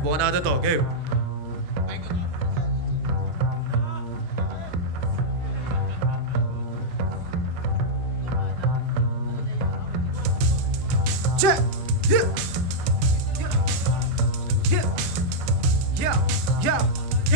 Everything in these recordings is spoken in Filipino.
Subukan natin to. Game. Check! Yeah! Yeah! Yeah! Yeah!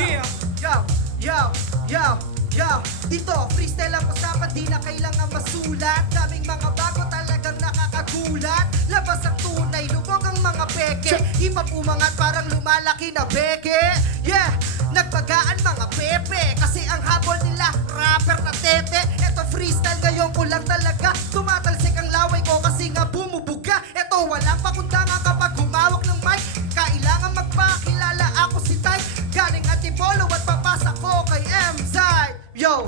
Yeah! Yeah! Yeah! Yeah! Yeah! Dito, freestyle ang usapan, di na kailangan masulat. Daming mga bago talagang nakakagulat. Labas ang tunay, lubog ang mga peke. Hip-hop umangat parang lumalaki na beke. Yeah! Nagbagaan mga pepe. Kasi ang habol nila, rapper na tete. Eto freestyle ngayon ko lang talaga. Tumatalsik ang laway ko kasi nga bumubuga. Eto walang pakundangan kapag humawak ng mic. Kailangan magpakilala ako si Ty. Galing Antipolo at papasa ko kay M-Side. Yo,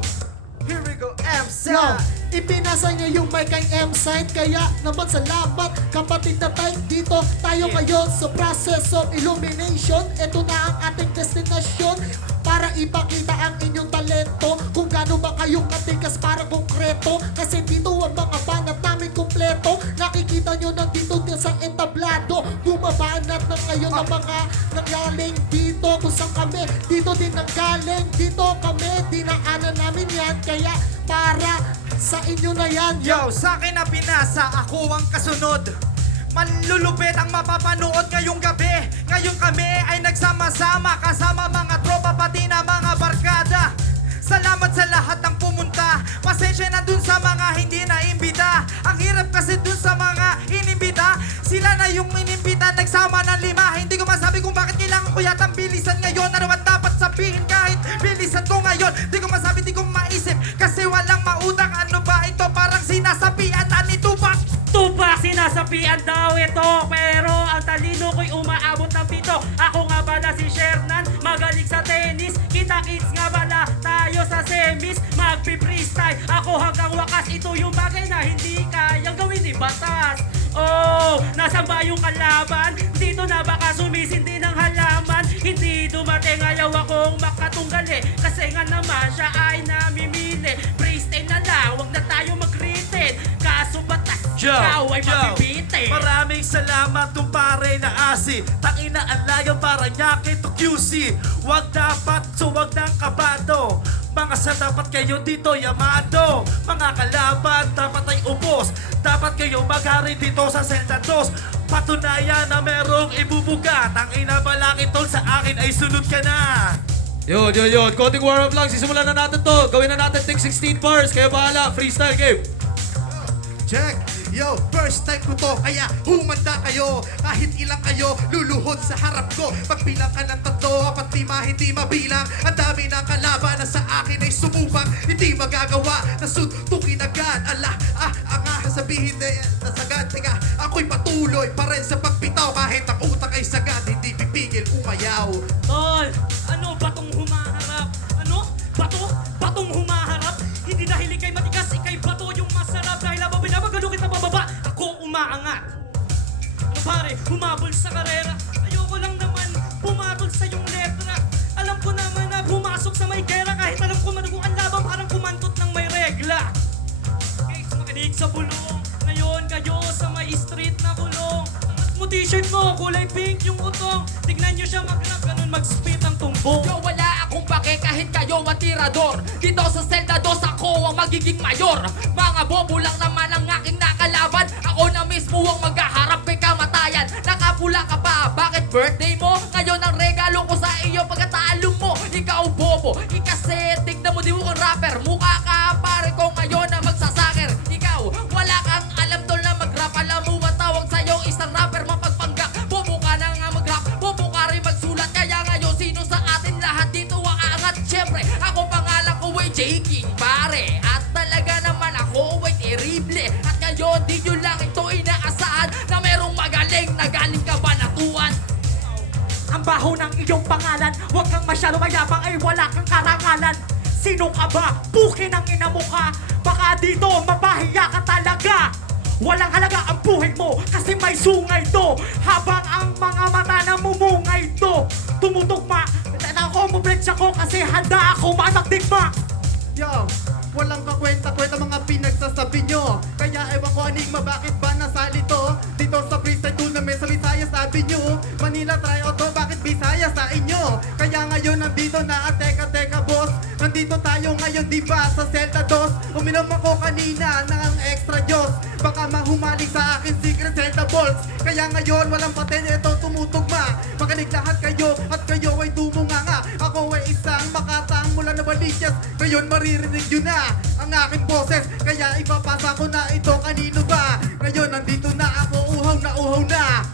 here we go, M-Side. Yo, ipinasa niya yung mic kay M-Side. Kaya naman salamat kapatid na tayo dito. Tayo ngayon sa process of illumination. Ito na ang ating destinasyon para ipakita ang inyong talento. Kung gaano ba kayong katigas para konkreto. Kasi dito ang mga banat namin kompleto. Nakikita nyo nandito din sa entablado. Bumabanat na ngayon ang mga nanggaling dito. Kung saan kami, dito din nanggaling. Dito kami, dinaanan namin yan. Kaya para sa inyo na yan. Yo, sa akin na pinasa, ako ang kasunod. Manlulupit ang mapapanood ngayong gabi. Ngayon kami ay nagsama-sama kasama mga tropa pati na mga barkada. Salamat sa lahat ng pumunta. Pasensya na dun sa mga hindi na imbita. Ang hirap kasi dun sa mga inimbita. Sila na yung inimbita, nagsama ng 5. Hindi ko masabi kung bakit kailangan ko yatang bilisan ngayon. Ano man dapat sabihin kahit bilisan ko ngayon. Di ko masabi, di ko maisip. Kasi walang mautang. Ano ba ito? Parang sinasapian na ni Tupac. Tupac, sinasapian daw ito. Pero ang talino ko'y umaabot ng 7. Ako nga pala si Shernan, magaling sa tennis. Kita-kits nga pala tayo sa semis. Magpi-freestyle ako hanggang wakas. Ito yung bagay na hindi kayang gawin ni Batas. Oh, nasan ba yung kalaban? Dito na baka sumisindi ng halaman. Hindi dumating, ayaw akong makatunggali. Kasi nga naman siya ay namimili. Freestyle na lang, wag na tayo mag-written. Kaso Batas, ikaw ay mabibitin. Maraming salamat tong pare na asi. Tangina ang layo para nyaki to QC. Wag dapat, so wag nang kabado. Mga sa dapat kayo dito yamado. Mga kalaban dapat ay ubos. Dapat kayo maghari dito sa Zelda 2. Patunayan na merong ibubuga. Tangina balaki tol sa akin ay sunod ka na. Yun. Konting warm up lang. Sisimulan na natin to. Gawin na natin tig 16 bars. Kayo bahala. Freestyle game. Check! Yo, first time ko to, kaya humanda kayo. Kahit ilang kayo, luluhod sa harap ko. Pagbilang ka ng 3, 4, 5, hindi mabilang. Ang dami ng kalaban na sa akin ay sumubang. Hindi magagawa, nasuntukin agad. Sabihin na nasagad. Teka, ako'y patuloy pa rin sa pagbitaw. Kahit ang utak ay sagad, hindi pipigil umayaw. Tol, ano batong humaharap? Ano? Batong humaharap? Hindi dahil ikay matigas, ikay bato yung masarap. Dahil habang binabagalo kita pababa, ako umaangat. Ano pare, humabol sa karera. Ayoko lang naman pumatol sa yung letra. Alam ko naman na pumasok sa may gera. Kahit alam ko manugo ang laban, parang kumantot ng may regla. Guys, makinig sa bulong. Ngayon kayo sa may street na kulong. Angat mo t-shirt mo, kulay pink yung utong. Tignan nyo siya mag-rap, ganun mag-spit ang tumbong. Yo, wala akong pake kahit kayo ang tirador. Dito sa Zelda 2 ako ang magiging mayor. Mga bobo lang naman ang aking nakalaban. Ako na mismo ang maghaharap kay kamatayan. Nakapula ka pa, bakit birthday mo? Ngayon ang regalo ko sa iyo pagkatalo mo. Ikaw bobo, ikase tignan mo di mo kang rapper. Mukha ka pare ko ngayon na magsasaker. Ikaw, wala kang alam tol na mag-rap. Alam mo matawag sa'yo isang rapper mapagpanggak. Bobo ka na nga mag-rap, bobo ka rin magsulat. Kaya ngayon sino sa atin lahat dito ang aangat? Siyempre, ako pangalan ko ay J. King pare. At talaga naman ako ay terrible. At ngayon di nyo lang ito inaasahan na merong magaling na galing kabanatuan. Ang baho ng iyong pangalan, huwag kang masyado mayabang ay wala kang karangalan. Sino ka ba? Pukin ang ina mo ka. Baka dito mapahiya ka talaga. Walang halaga ang buhay mo kasi may sungay to. Habang ang mga mata na mumungay to. Tumutugma, nakomoblex ako kasi handa ako managdigma. Yo, walang kakwenta-kwenta mga pinagsasabi nyo. Kaya ewan ko enigma, bakit ba nasalito? Dito sa freestyle tournament sa Visayas sabi nyo. Manila try auto, bakit busy mo. Kaya ngayon nandito na at teka boss. Nandito tayo ngayon diba sa Zelda 2. Uminom ako kanina ng extra Diyos. Baka mahumaling sa akin secret Zelda balls. Kaya ngayon walang paten, ito tumutugma. Makinig lahat kayo at kayo ay tumunganga. Ako ay isang makatang mula na balikyas. Ngayon maririnig nyo na ang aking boses. Kaya ipapasa ko na ito kanino ba. Ngayon nandito na ako, uhaw na.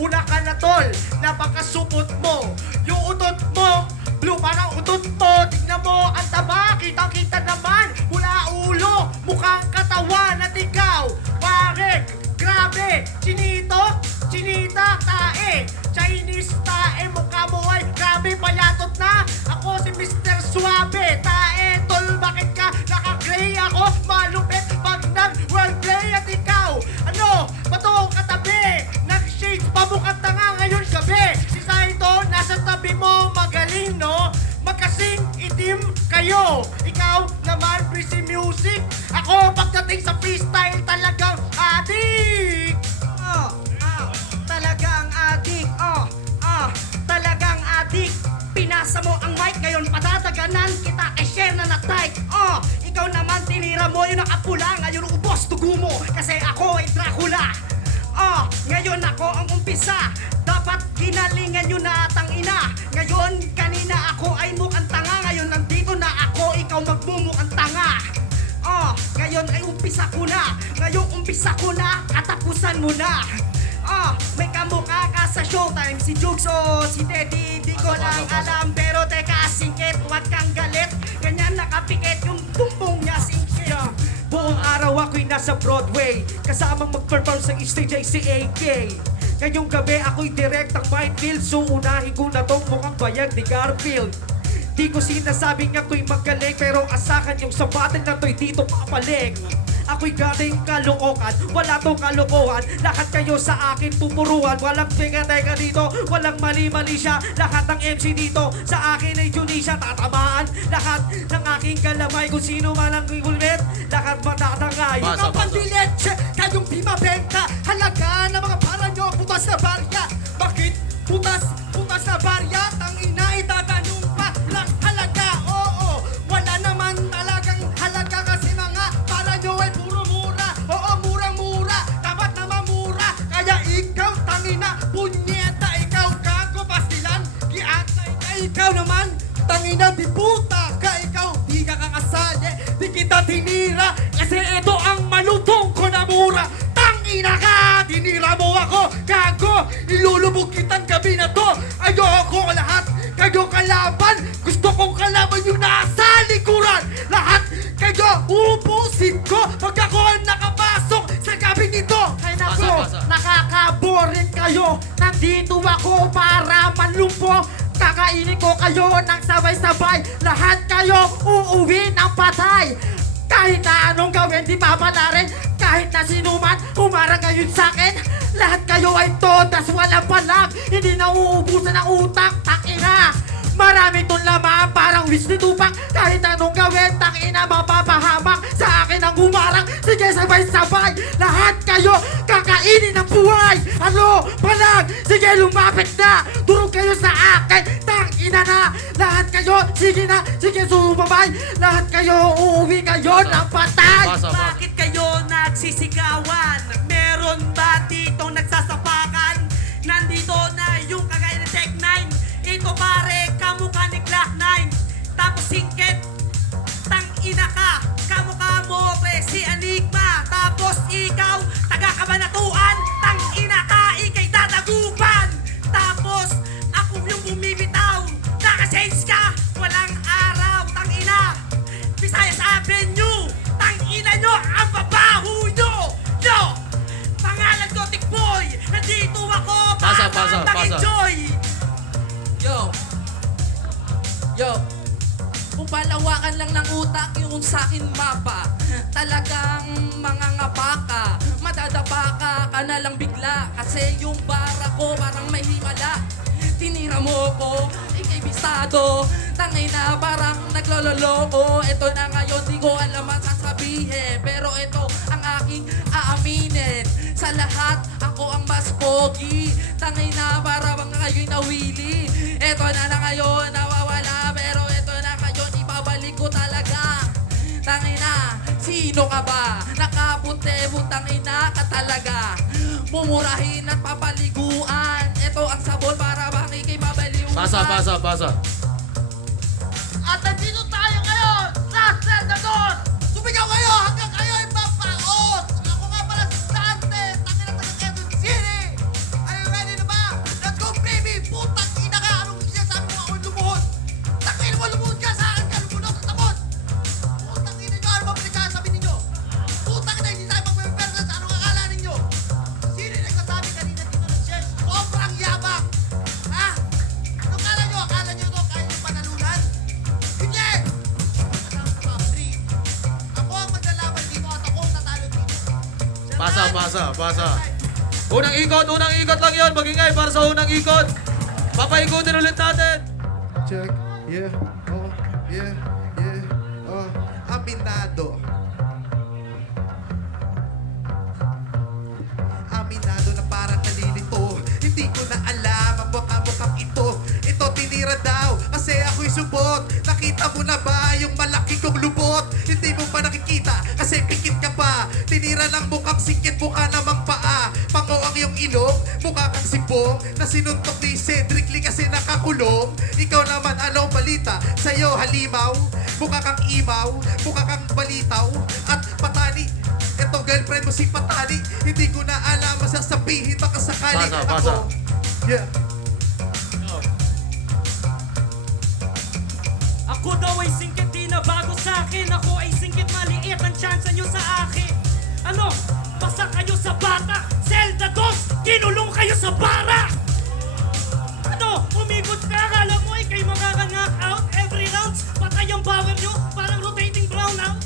Una ka na tol, napakasupot mo. Yung utot mo, blue parang utot mo. Tingnan mo, ang taba, kitang-kita naman. Mula ulo, mukhang katawan at ikaw. Pare, grabe, chinita, tae. Chinese tae, mukha mo ay grabe, payatot na. Ako si Mr. Suave, tae, tol, bakit ka naka-gray ako? Malupit, pag nag-world play at ikaw. Ano, bato katabi, nag-shades, pamukhang tanga ngayon gabi. Si Saito, nasa tabi mo, magaling no? Magkasing itim kayo. Ikaw naman, breezy music. Ako, pagdating sa freestyle, talagang adik. Talagang adik, talagang adik. Pinasa mo ang mic, ngayon patadaganan kita kay share na na-type. Ikaw naman tinira mo yung nakapula, ngayon ubos tugo mo kasi ako ay Dracula. Ngayon ako ang umpisa, dapat ginalingan nyo na tangina. Ngayon kanina ako ay mukhang tanga, ngayon nandito na ako, ikaw magmumukhang tanga. Ngayon ay umpisa ko na, katapusan mo na. May kamukha ka sa Showtime, si Jukes o si Teddy, di ko lang alam. Pero teka, singkit, huwag kang galit. Ganyan nakapikit yung tumpong niya, singkit. Buong araw ako'y nasa Broadway, kasamang mag-perform sa stage ay si AK. Ngayong gabi ako'y direktang Mindfield, so unahin ko na tong mukhang bayag ni Garfield. Di ko sinasabing ako'y magaling, pero asakan yung sapatin na to'y dito papaling. Ako'y galing kalokohan, wala tong kalokohan. Lahat kayo sa akin pupuruhan. Walang teka dito, walang mali-mali siya. Lahat ng MC dito, sa akin ay Tunisia. Tatamaan lahat ng aking kalamay. Kung sino man ang gulmet, lahat matatangay. Basa, Mga pandileche, kayong di mabenta. Halaga na mga para nyo, butas na barya. Bakit butas na barya? Tangina, itatanong pa lang halaga. Oo, wala naman talagang halaga kasi mga para nyo ay puro mura. Oo, murang-mura, dapat naman mura. Kaya ikaw, tangina, punyeta, ikaw gago, pastilan. Giatay ka, ikaw naman, tangina, di puta ka, ikaw, di ka kakasali, di kita tinira. Kasi ito ang malutong ko na mura. Tangina ka, tinira mo ako, gago, ilulubog kitang gabi na to. Ayoko lahat, kayo kalaban, gusto kong kalaban yung nasa likuran. Lahat kayo, ubusin ko pag ako ang nakapasok sa gabi nito. Ay nako, Basa. nakakaboring kayo. Nandito ako para manlupo. Kakainin ko kayo ng sabay-sabay. Lahat kayo uuwi ng patay. Kahit na anong gawin, di papalarin. Kahit na sinuman, humarang ngayon sa'kin. Lahat kayo ay todas, walang palag. Hindi na uubusan ng utak, takina. Marami tong laman, parang wish ni Tupac. Kahit anong gawin, takina, mapapahamak. Sa akin ang humarang, sige sabay-sabay. Lahat kayo, kakainin ng buhay. Ano, palag, sige lumapit na. Durog kayo sa akin, takina na. Lahat kayo, sige na, sige sumabay. Lahat kayo, uuwi kayo ng patay. Basa. Bakit kayo nagsisigawan? Meron ba dito nagsasapakan? Nandito na yung kagaya ng Tech 9. Ito pare, kamukha ni Glock 9. Tapos singkit, tang-ina ka. Kamukha mo, pre, si Enigma. Tapos ikaw, taga-kabanatuan. Tang-ina ka, ikay dadagupan. Tapos, ako yung bumibitaw. Naka-change ka, walang araw. Tang-ina, Visayas Avenue. Tang-ina nyo, ang babaho nyo. Yo, pangalan ko, Tikboy. Nandito ako Basa. para mag-enjoy. Yo, kung palawakan lang ng utak yung sa'kin mapa, talagang mga ngapa ka, madadapa ka na lang bigla, kasi yung bara ko parang may himala. Tinira mo ko, ikay bistado, tangay na parang naglololoko. Ito na ngayon, di ko alam ang sasabihin, pero ito ang aking aaminin. Sa lahat, ako ang mas pogi, tangay na para mga kayo'y nawili. Eto na ngayon, nawawala. Pero eto na ngayon, ibabalik ko talaga. Tangina, sino ka ba? Nakaputi, tangina ka talaga. Mumurahin at papaliguan. Ito ang sabon para bang ikay mabaliwan. Pasa. At nandito tayo ngayon sa Senador! Sumigaw kayo hanggang kayo ay mapaos! Ako nga pala si Dante, tangin na taga Quezon City! Are you ready na ba? Let's go baby! Putang ina ka! Anong sinasabi mo ako lumuhod? Tangin mo lumuhod ka sa akin ka! Lumuhod sa takot! Putang ina nyo! Ano ba pinagsasabi ninyo? Putang ina hindi tayo magpe-persa sa anong akala ninyo? Sino yung nagsasabi kanina dito ng Shesh? Sobrang yabang! Ha? Anong akala nyo? Akala nyo ito kaya yung panalunan? Hindi! Ako ang maglalaban dito at ako ang tatalo dito. Pasa. Unang ikot lang yun. Magingay para sa unang ikot. Papaikutin ulit natin. Check, yeah, Aminado. Aminado na parang nalilito. Hindi ko na alam ang mukhang ito. Ito tinira daw kasi ako'y subot. Nakita mo na ba yung malaki kong lubot? Hindi mo pa nakikita kasi pikit ka pa. Tinira lang mukhang sikit, mukha namang paa. Pango ang iyong ilong, mukha kang sipong na sinuntok ni Cedric Lee kasi nakakulong. Ikaw naman anong balita? Sa'yo halimaw, mukha kang imaw, mukha kang balitaw at patani. Ito girlfriend mo si Patani. Hindi ko na alam masasabihin baka sakali Pasa. ako. Yeah. Ako daw ay singkit, di na bago sa akin. Ako ay singkit, maliit ang tsansa nyo sa akin. Ano? Basta kayo sa bata. Zelda 2, kinulong kayo sa bara. Ano? Umikot ka, akala mo ay kayo makaka-knock out every rounds. Patay ang power nyo, parang rotating brownout.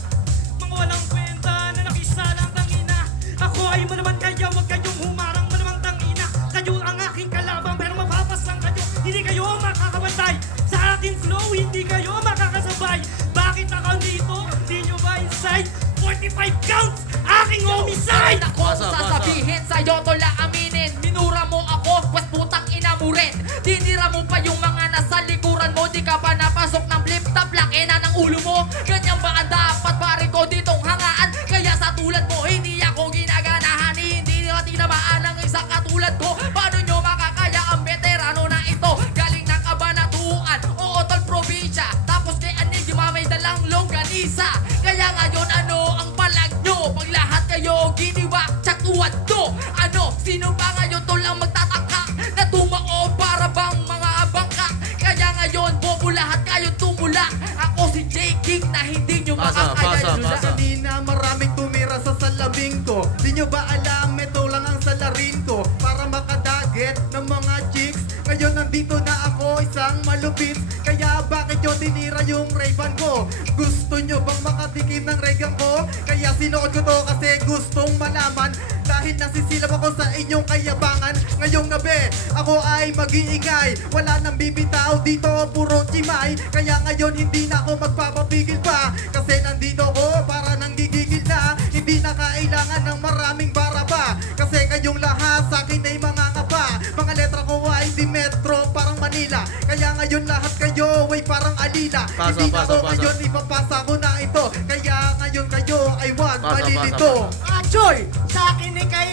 Mga walang kwenta na nakisalang tangina. Ako ay mo naman kaya, wag kayong humarang mo naman tangina. Kayo ang aking kalaban, pero mapapasang kayo. Hindi kayo makakabantay. Sa aking flow, hindi kayo makakasabay. Bakit ako dito? Hindi nyo ba inside? 45 counts! Aking homicide! Ako sasabihin sa'yo, tol aminin. Minura mo ako, pues putang ina mo rin. Dinira mo pa yung mga nasa likuran mo. Di ka pa napasok ng flip-top, laki na ng ulo mo. Ganyan ba ang dapat pare ko ditong hangaan? Kaya sa tulad mo, hindi ako ginaganahan. Hindi nyo tinamaan ang isang katulad ko. Paano nyo makakaya ang veterano na ito? Galing ng kabanatuan, oo tol probinsya. Tapos kay Anig, may dalang longganisa. Kaya ngayon ano ang palag nyo? Pag lahat kayo giniwak, tsatuan to. Ano, sino ba ngayon tol ang magtataka? Na tumao para bang mga bangka? Kaya ngayon, bobo lahat kayo tumula. Ako si J. King na hindi nyo makakaya. Kanina maraming tumira sa salamin ko. Di nyo ba alam, ito lang ang salarin ko para makadaget ng mga chicks. Ngayon nandito na ako, isang malupit. Kaya bakit nyo tinira yung Ray-Ban ko? Gusto nyo bang makatikim ng regang ko? Kaya sinuot ko to kasi gustong malaman. Dahil nasisilap ako sa inyong kayabangan. Ngayong gabi, ako ay mag-iingay. Wala nang bibitaw dito, puro chimay. Kaya ngayon hindi na ako magpapapigil pa. Kasi nandito ko para nang gigigil na. Hindi na kailangan ng maraming bara pa. Kasi kayong lahat sa akin ay mga ngapa. Mga letra ko ay di metro, parang Manila. Kaya ngayon lahat kayo ay parang alila. Hindi na ako ngayon ipapasa ko na ito. Kaya ngayon kayo ay wag malilito. Choy, sa akin ay kay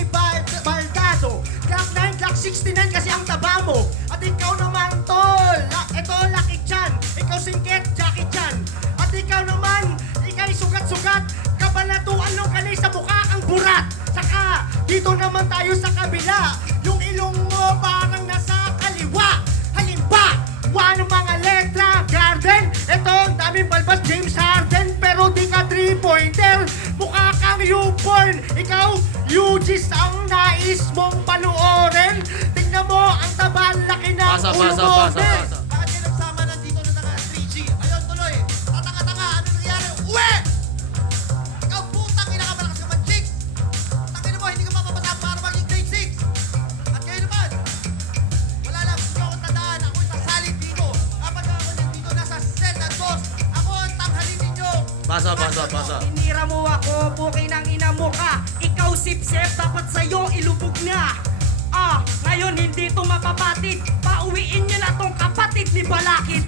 Baldado. Glock 9, Glock 69 kasi ang taba mo. At ikaw naman tol, ito Lucky Chan. Ikaw singkit, Jackie Chan. At ikaw naman, ikay sugat-sugat. Kabanatuan ng kanay sa mukha kang burat. Saka, dito naman tayo sa kabila. Yung ilong mo parang nasa kaliwa. Halimba, ng mga letra, Garden. Ito, ang daming balbas, James Harden. Pero di ka 3-pointer. Mukha kang U-porn. Ikaw, UGs ang nais mong panuorin. Tingnan mo, ang taba, laki ng ulo mo. Pasa. Bakit kayo nagsama nandito na naka 3G? Ayun tuloy, tatanga-tanga, ano nangyari? Uwe! Ikaw putang ina ka malakas ka man, chicks! Tangin mo, hindi ka mapapasa para maging grade 6! At kayo naman, wala lang, hindi ako tandaan, ako'y sasalit dito. Kapag ako nandito nasa Zelda 2, ako ang tanghalin ninyo. Pasa. Tinira mo ako, bukin ang ina mo ka. Ikaw sip-sip, dapat sa'yo ilubog na. Ngayon hindi to mapapatid. kapatid ni Balakid.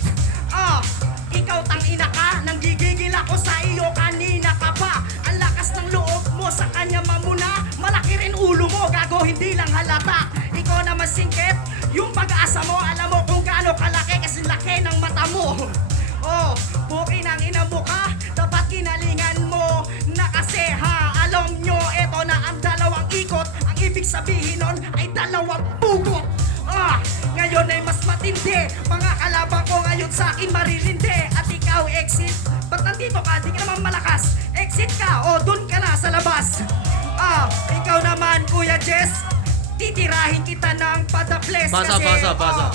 Ikaw tangina ka, nanggigigil ako sa iyo kanina ka pa. Ang lakas ng loob mo sa kanya mamuna, malaki rin ulo mo, gago hindi lang halata. Ikaw naman singkit, yung pag-asa mo, alam mo kung gaano kalaki kasi laki ng mata mo. Buki ng ina mo ka, dapat kinalingan mo na kasi ha, alam nyo, eto na ang dalawang ikot. Ang ibig sabihin nun ay dalawang pugot. Ngayon ay mas matindi, mga kalaban ko ngayon sa akin maririndi. At ikaw, exit, ba't nandito ka? Di ka naman malakas. Exit ka, o dun ka na sa labas. Ikaw naman, Kuya Jess, titirahin kita ng padaples Basa, kasi... basa.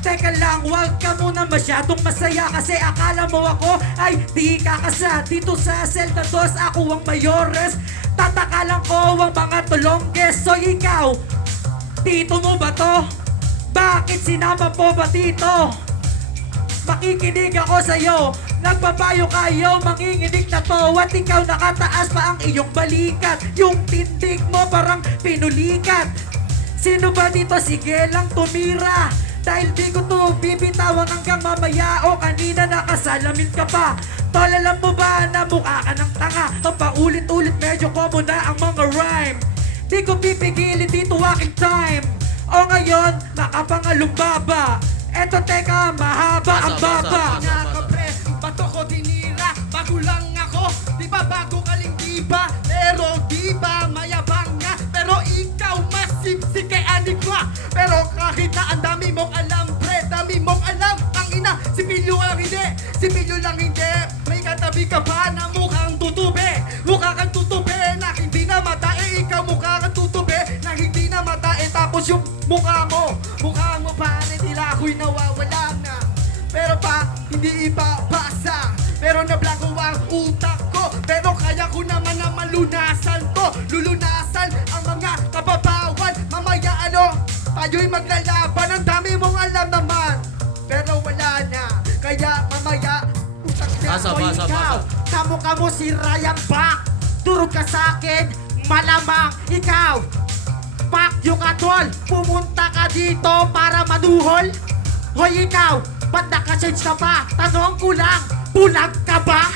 Teka lang, huwag ka muna masyadong masaya kasi akala mo ako ay di kakasa. Dito sa Zelda 2, ako ang mayores. Tataka lang ko ang mga tulongges. So ikaw, dito mo ba to? Bakit sinama po ba dito? Makikinig ako sa'yo. Nagbabayo kayo, manginginig na to. At ikaw nakataas pa ang iyong balikat. Yung tindig mo parang pinulikat. Sino ba dito? Sige lang tumira. Dahil di ko to bibitawan hanggang mamaya. O kanina nakasalamin ka pa. Tol, alam mo ba na mukha ka ng tanga? Ang paulit-ulit medyo common na ang mga rhyme. Di ko pipigilin dito aking time. O ngayon, nakapangalumbaba. Eto teka, mahaba ang baba. Pre, bato ko tinira, bago lang ako. Di ba bago ka ling di ba? Pero di ba mayabang nga? Pero ikaw masipsik kay Anikwa. Pero kahit na ang dami mong alam, pre, dami mong alam. Ang ina, si Pilyo lang hindi. Si Pilyo lang hindi. May katabi ka pa na mukhang tutube. Mukha kang tutube na hindi na matae. Ikaw mukha kang tutube na hindi na matae. Tapos yung mukha mo pare, tila ako'y nawawala na. Pero pa, hindi ipapasa. Pero nablanko ang utak ko. Pero kaya ko naman na malunasan to. Lulunasan ang mga kababawan. Mamaya tayo'y maglalaban. Ang dami mong alam naman. Pero wala na. Kaya mamaya, utak na Basa, ko basa, ikaw. basa. Kamukha mo si Ryan Pak. Durog ka sa akin, malamang ikaw. Pak yung atol, pumunta ka dito para maduhol. Hoy ikaw, ba't naka-change ka pa? Tanong ko lang, bulag ka ba?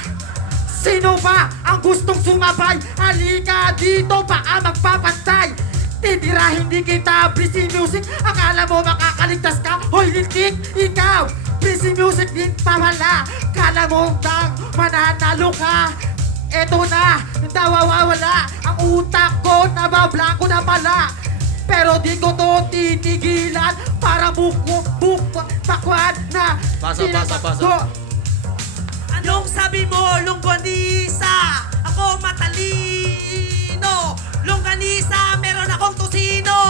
Sino ba ang gustong sumabay? Halika dito, baka magpapantay. Titira hindi kita, Breezy Music. Akala mo makakaligtas ka? Hoy lintik, ikaw, Breezy Music din pamala. Kala mo tang mananalo ka? Eto na, nawawala ang utak ko, nabablanko na pala. Pero di ko to titigilan para bakwan na. Basa. Anong sabi mo, Longganisa? Ako matalino. Longganisa, meron akong tusino.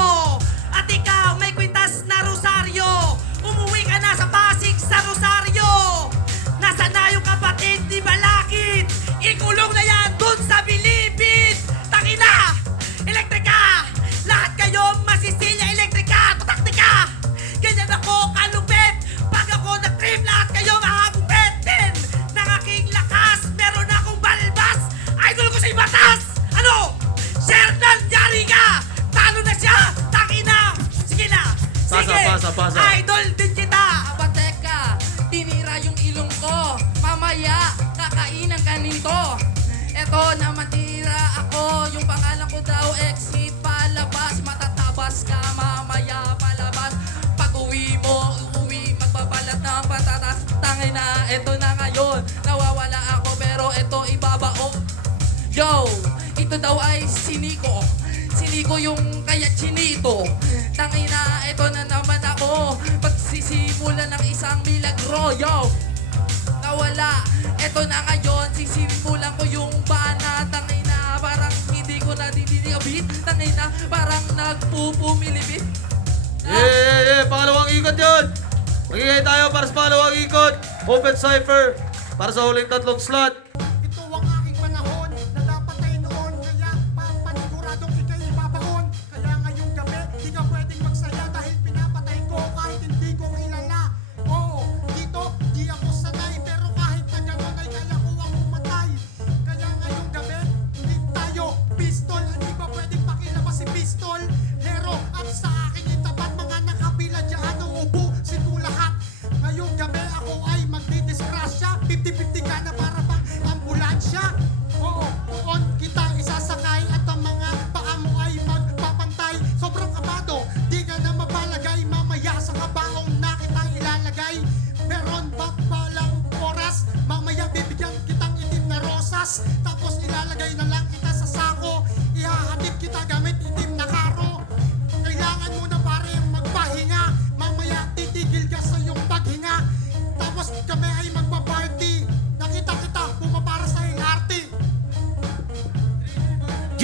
At ikaw, may kwintas na rosaryo. Umuwi ka na sa Pasig sa Rosario. Nasaan na yung kapatid ni Balakid? Ikulong na yan dun sa Bilibid. Tangina! Elektrika! Lahat kayo masisinya elektrika! Taktika! Ganyan ako kalupit! Pag ako nag-trip, lahat kayo makakupit din! Ng aking lakas, meron akong balbas! Idol ko sa'y batas! Ano? Shernan, yari ka! Talo na siya! Takina! Sige na! Sige! Basa. Idol din kita! Teka, tinira yung ilong ko. Mamaya, kakain ang kaninto. Eto naman tira ako. Yung pangalan ko daw, exit palabas. Matatabas ka, mamaya palabas. Pag uwi mo, magbabalat ng patatas. Tangina, eto na ngayon. Nawawala ako pero eto ibabaon. Yo, ito daw ay siniko. Siniko yung kaya chinito. Tangina, eto na naman ako. Pagsisimula ng isang milagro, yo. Nawala, eto na ngayon. Sisimulan ko yung bana. Tangina, parang hindi ko na dinilibit. Tangina, parang nagpupumilibit. Pangalawang ikot yun. Magigay tayo para sa pangalawang ikot. Open cipher para sa huling tatlong slot. Ito ang aking panahon na dapat ay noon. Kaya paniguradong ikay ipapaon. Kaya ngayong gabi, di ka pwedeng magsaya dahil pinapatay ko kahit hindi ko kilala. Oo, dito, di ako sanay. Pero kahit na gano'n ay kaya ko ang umatay. Kaya ngayong gabi, hindi tayo pistol. Hindi ba pwedeng pakilabas si pistol? Hero, at sa akin itapat mga nakabila dyan ang ubo.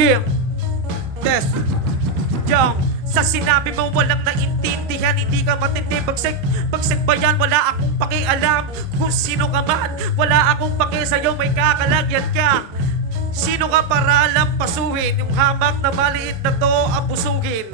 Yeah. Test. Yo, sa sinabi mo walang naintindihan, hindi ka matindi. Bagsik ba yan? Wala akong pakialam kung sino ka man. Wala akong paki sa'yo, may kakalagyan ka. Sino ka para lampasuhin? Yung hamak na maliit na to ang busugin.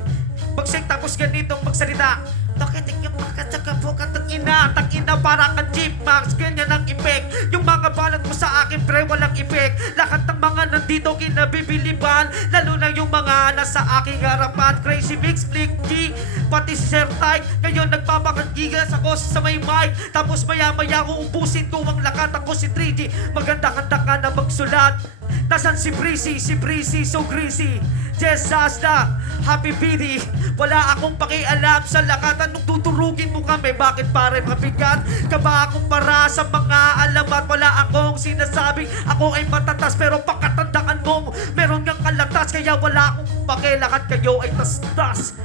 Bagsik tapos ganitong magsalita. Takitik yung makatakabukat ng ina. Tangina para kang Jeep Max. Ganyan ang effect. Yung mga balat mo sa akin pre walang effect. Lahat ng mga nandito kinabibiliban. Lalo na yung mga nasa aking harapan. Crazy Mix, Flick G, pati si Sir Tyke. Ngayon nagpapakangigas ako sa may mic. Tapos maya uubusin ko ang lakat. Ako si 3G. Maganda-ganda ka na magsulat. Nasaan si Breezy? Si Breezy so greasy. Jess Sasda, Happy BD. Wala akong pakialam sa lakatan nung tuturugin mo kami. Bakit pare mabigat? Ka ba akong para sa mga alamat? Wala akong sinasabing ako ay matatas. Pero pakatandaan mo, meron ngang kalatas. Kaya wala akong pakilakat kayo ay tas-tas.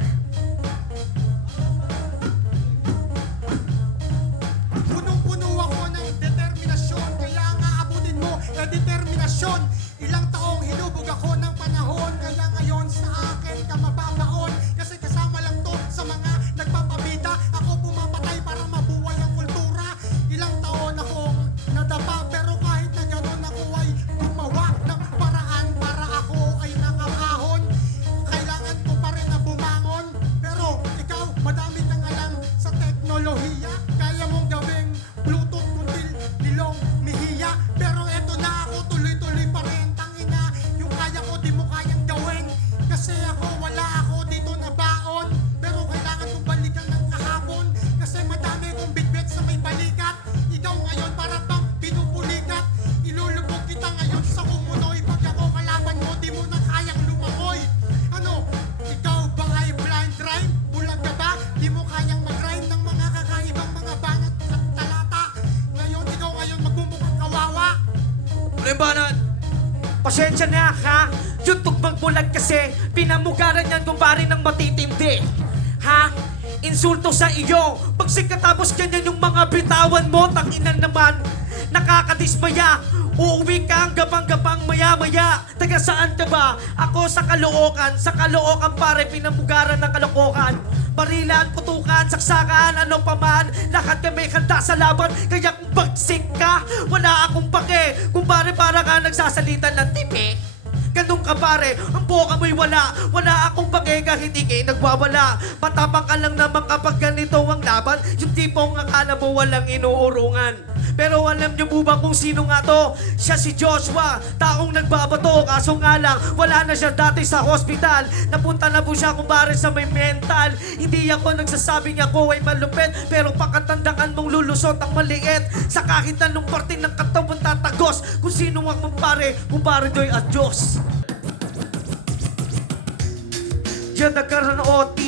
Punong-puno ako ng determinasyon. Kaya nga abutin mo determinasyon. Ilang taong hinubog ako ng panahon. Kaya ngayon sa akin ka mababaon. Kasi kasama lang to sa mga nagpapabida. Ako pumapatay para mabuhay ang kultura. Ilang taon akong nadapa. Pero kahit na gano'n ako ay gumawa ng paraan para ako ay nakakahon. Kailangan ko pa rin na bumangon. Pero ikaw, madami kang alam sa teknolohiya. Kaya mong gawing Bluetooth kundi nilong mihiya. Pero eto na ako, tuloy-tuloy pa rin. Tangina, yung kaya ko di mo kayang gawin. Kasi ako, wala ako dito na baon. Pero kailangan kong balikan ng kahapon. Kasi madami kong bitbit sa may balikat. Ikaw ngayon para bang pinupulikat. Ilulubog kita ngayon sa kumunoy. Pag ako kalaban mo, di mo na kayang lumangoy. Ano, ikaw ba ay blind rhyme? Bulag ka ba? Di mo kayang mag-rhyme ng mga kakaibang mga banat at talata. Ngayon, ikaw ngayon magmumukhang kawawa. Limbanan. Pasensya na ha, yung tugbang bulag kasi pinamugaran yan kumpare ng matitindi. Ha? Insulto sa iyo, pagsik katapos ganyan yung mga bitawan mo, tanginan naman, nakakadismaya. Uuwi ka ang gabang-gabang maya-maya. Taga saan ka ba? Ako sa Caloocan pare, pinamugaran ng kalokohan. Barilan, putukan, saksakan, ano pa man. Lahat kami handa sa laban. Kaya kung bagsik ka, wala akong pake. Kung pare para ka nagsasalita ng tipi. Ganun ka pare, ang boka mo'y wala. Wala akong pake kahit ikay nagwawala. Matapang ka lang naman kapag ganito ang laban. Yung tipong akala mo walang inuurungan. Pero alam niyo po ba kung sino nga to? Siya si Joshua, taong nagbabato. Kaso nga lang, wala na siya dati sa hospital. Napunta na po siya kumpare sa may mental. Hindi ako nagsasabing ako ay malupit. Pero pakatandaan mong lulusot ang maliit. Sa kahit anong parte ng katawan tatagos. Kung sino ang kumpare do'y adyos. Diyan nagkaroon ng OT.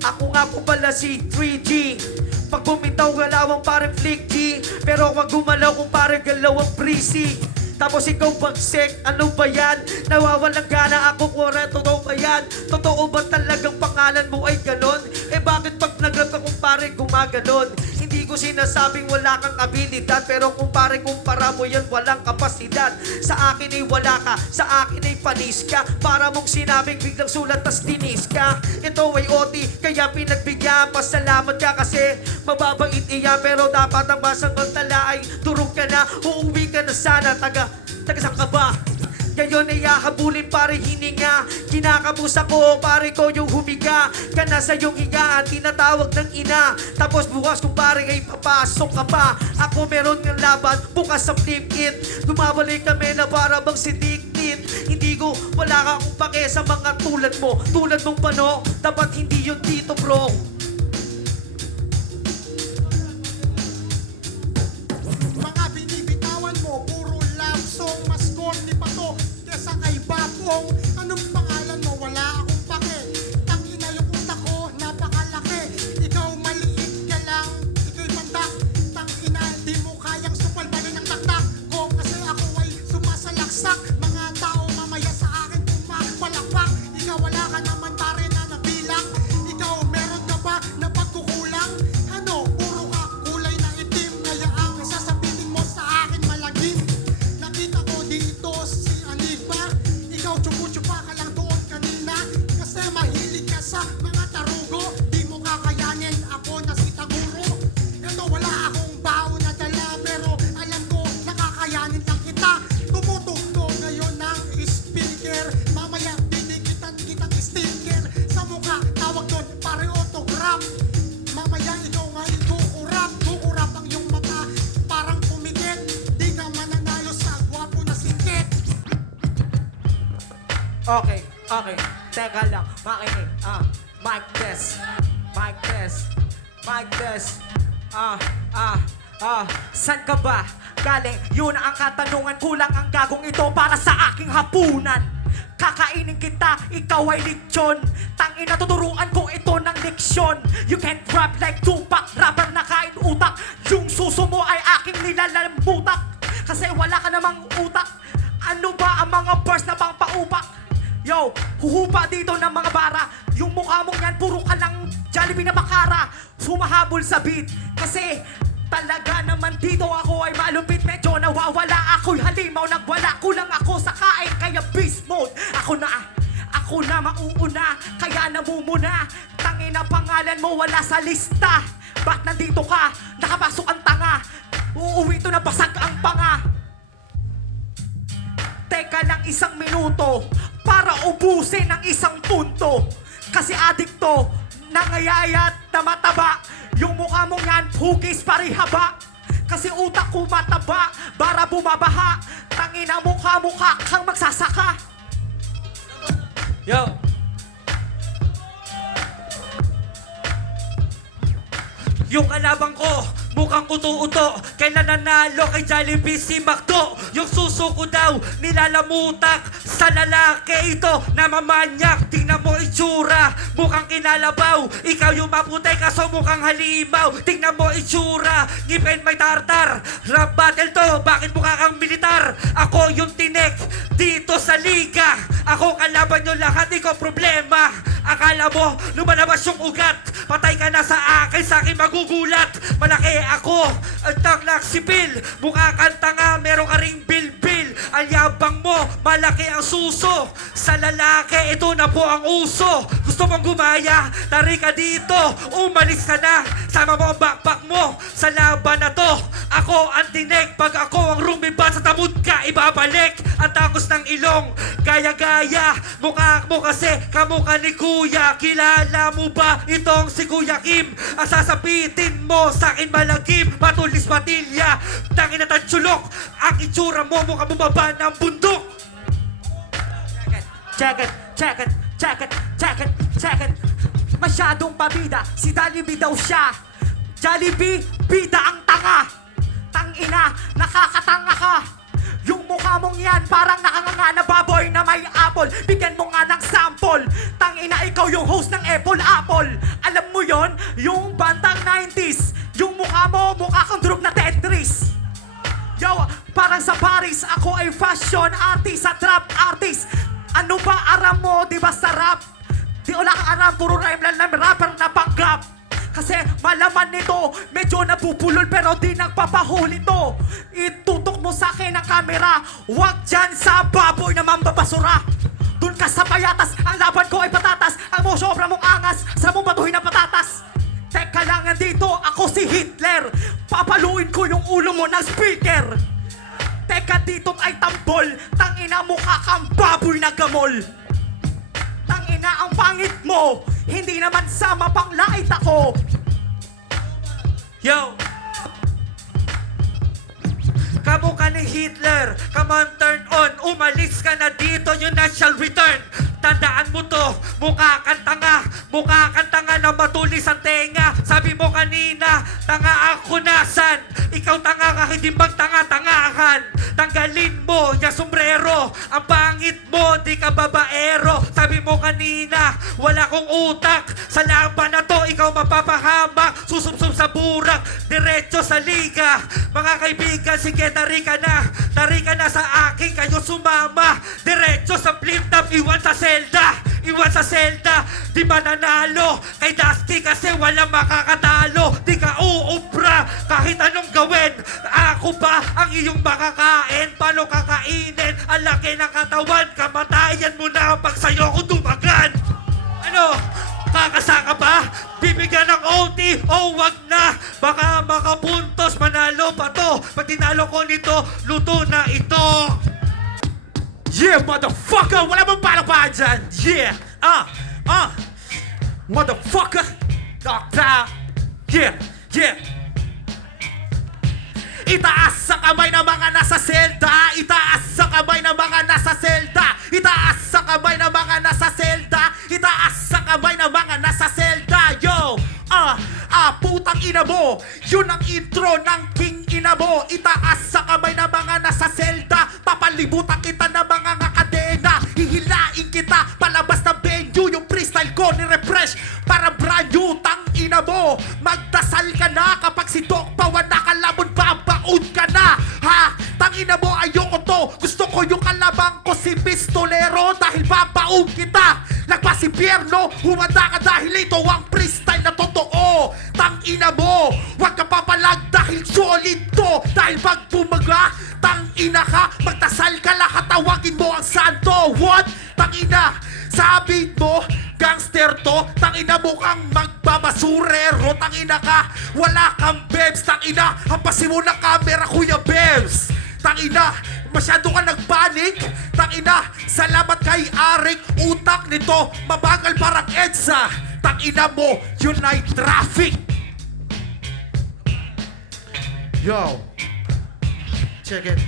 Ako nga po pala si 3G. Pag bumitaw galawang parang Flick G. Pero wag gumalaw kung parang galawang Breezy. Tapos ikaw bagsik, ano ba yan? Nawawalang gana ako kung totoo ba yan? Totoo ba talagang pangalan mo ay ganon? Eh bakit pag nag-rap ka kumpare gumaganon? Hindi ko sinasabing wala kang abilidad. Pero kumpare kumpara mo yan walang kapasidad. Sa akin ay wala ka, sa akin ay panis ka. Para mong sinabing biglang sulat tas dinis ka. Ito ay OT, kaya pinagbigyan. Pasalamat ka kasi mababait iya. Pero dapat ang basang magtala ay turog ka na. Uuwi ka na sana, taga saan ka ba? Ngayon ay hahabulin pare hininga. Kinakabus ako pare ko yung humiga. Ka na sa iyong higaan, tinatawag ng ina. Tapos bukas kung pare ay papasok ka pa. Ako meron ng laban, bukas sa flip it. Dumabalik kami na para bang si Diktit. Hindi ko, wala ka akong pake sa mga tulad mo. Tulad mong pano, dapat hindi yun dito bro. Mga binibitawan mo, puro love song. Mas corny pa to kesa kay Babong. Anong pangalan mo? Wala akong pake. Tangina yung utak ko, napakalaki. Ikaw maliit ka lang, ikaw'y pandak. Tangina, di mo kayang supalbalin ang taktak ko. Kasi ako ay sumasalaksak. Mga tao mamaya sa akin kumapalakpak. Ikaw wala ka naman pare na nabilang. Ikaw meron ka ba Okay, okay. Teka lang, makinig. Mic test. Mic test. Mic test. San ka ba? Galing, yun ang katanungan. Kulang ang gagong ito para sa aking hapunan. Kakainin kita, ikaw ay lechon. Tangina, tuturuan ko ito ng leksyon. You can't rap like Tupac, rapper na kain utak. Yung suso mo ay aking nilalambutak. Kasi wala ka namang utak. Ano ba ang mga bars na pang paupak? Yo, huhupa dito ng mga bara. Yung mukha mong yan, puro ka lang Jollibee na bakara. Sumahabol sa beat. Kasi talaga naman dito ako ay malupit. Medyo nawawala ako'y halimaw. Nagwala kulang ako sa kain. Kaya beast mode. Ako na mauuna. Kaya namumuna. Tangina pangalan mo wala sa lista. Ba't nandito ka? Nakapasok ang tanga. Uuwi to na basag ang panga. Teka lang isang minuto para ubusin ang isang punto. Kasi adikto, nangayayat na mataba. Yung mukha mong yan, hugis parihaba. Kasi utak ko mataba, para bumabaha. Tangina mukha kang magsasaka. Yo! Yung kalabang ko, mukhang uto-uto. Kailan nanalo kay Jollibee si Macdo? Yung suso ko daw, nilalamutak. Sa lalaki ito, namamanyak. Tingnan mo itsura, mukhang kinalabaw. Ikaw yung maputi, kaso mukhang halimaw. Tingnan mo itsura, ngipin may tartar. Rap battle to, bakit mukha kang militar? Ako yung tinik, dito sa liga. Ako kalaban nyo lahat, ikaw problema. Akala mo, lumalabas yung ugat. Patay ka na sa akin magugulat. Malaki ako, ang taklak si Bill. Mukha kang tanga, meron ka ring bil-bil. Ang yabang mo, malaki ang suso. Sa lalaki, ito na po ang uso. Gusto mong gumaya, tari ka dito. Umalis ka na, sama mo ang backpack mo. Sa laban na to, ako ang tinik. Pag ako ang rumibat sa tamod ka, ibabalik. Ang takos ng ilong, gaya-gaya. Mukha mo kasi, kamukha ni Kuya. Kilala mo ba itong si Kuya Kim? Ang sasapitin mo sa akin malagim, matulis matilya. Tangin na tansulok, ang itsura mo mukha bumaba ng bundok. Check it. Masyadong pabida, si Jollibee daw siya. Jollibee, bida ang tanga. Tangina, nakakatanga ka. Yung mukha mong yan, parang nakanganga na baboy na may apple. Bigyan mo nga ng sample. Tangina, ikaw yung host ng Apple. Alam mo yon, yung bandang 90s. Yung mukha mo, mukha kang drug na Tetris. Yo, parang sa Paris, ako ay fashion artist at rap artist. Ano ba aram mo, di ba sa rap? Di wala kang aram, puro rhyme lang ng rapper na panggap. Kasi malaman nito, medyo napupulol pero di nagpapahuli to. Itutok mo sa akin ang kamera, wag dyan sa baboy na mambabasura. Dun ka sa payatas, ang laban ko ay patatas. Ang mo sobra mong angas, sa mong batuhin ng patatas. Teka lang, dito ako si Hitler. Papaluin ko yung ulo mo ng speaker. Teka, dito ay tambol. Tangina, mukha kang baboy na gamol. Tangina, ang pangit mo. Hindi naman sama pang lait ako. Yo! Kamukha ni Hitler, come on, turn on. Umalis ka na dito, you not shall return. Tandaan mo to, mukha kang tanga na matulis ang tenga. Sabi mo kanina, tanga ako nasan? Ikaw tanga ka, hindi magtanga-tangahan. Tanggalin mo yung sombrero, ang pangit mo, di ka babaero. Sabi mo kanina, wala kong utak. Sa laban na to, ikaw mapapahamak. Susubsob sa burak, diretso sa liga. Mga kaibigan, sige, tari ka na sa akin, kayo sumama. Diretso sa flip-top, iwan sa selda. Di ba nanalo kay Dusty kasi walang makakatalo. Di ka uubra kahit anong gawin. Ako ba ang iyong makakain? Paano kakainin? Ang laki ng katawan, kamatayan mo na pag sa'yo ko dumagan. Ano? Kakasaka ba? Bibigyan ng OT? Oh, wag na. Baka makapuntos, manalo pa to. Pag tinalo ko nito, luto na ito. Yeah, motherfucker! Wala bang palakpakan dyan? Yeah! Motherfucker! Doctor! Yeah! Itaas sa kamay ng mga nasa selda. Itaas sa kamay ng mga nasa selda. Itaas sa kamay ng mga nasa selda. Itaas sa kamay ng mga nasa selda. Yo! Putang ina mo. Yun ang intro ng King ina mo. Itaas sa kamay ng mga nasa selda. Papalibutan kita ng mga kadena. Hihilain kita palabas ng venue. Yung freestyle ko ni-refresh para brand new. Tang ina mo. Magdasal ka na kapag si Doc Pawan nakalabon, babaon ka na. Ha? Tang ina mo, ayoko to. Gusto ko yung kalabang ko si Pistolero dahil babaon kita. Lagpas si Pierno, humanda ka dahil ito ang freestyle na totoo. Tang ina mo, huwag ka papalag dahil solid to. Dahil pag bumaga, tang ina ka, magdasal ka lahat, tawagin mo ang santo. What? Tang ina, sabi mo, gangster to. Tang ina mo kang magbabasurero. Tang ina ka, wala kang bebs. Tang ina, hampasin mo ng camera, Kuya Bebs. Tangina, masyado ka nagpanik. Tangina, salamat kay Arik. Utak nito, mabagal parang EDSA. Tangina mo, yun ay traffic. Yo, check it.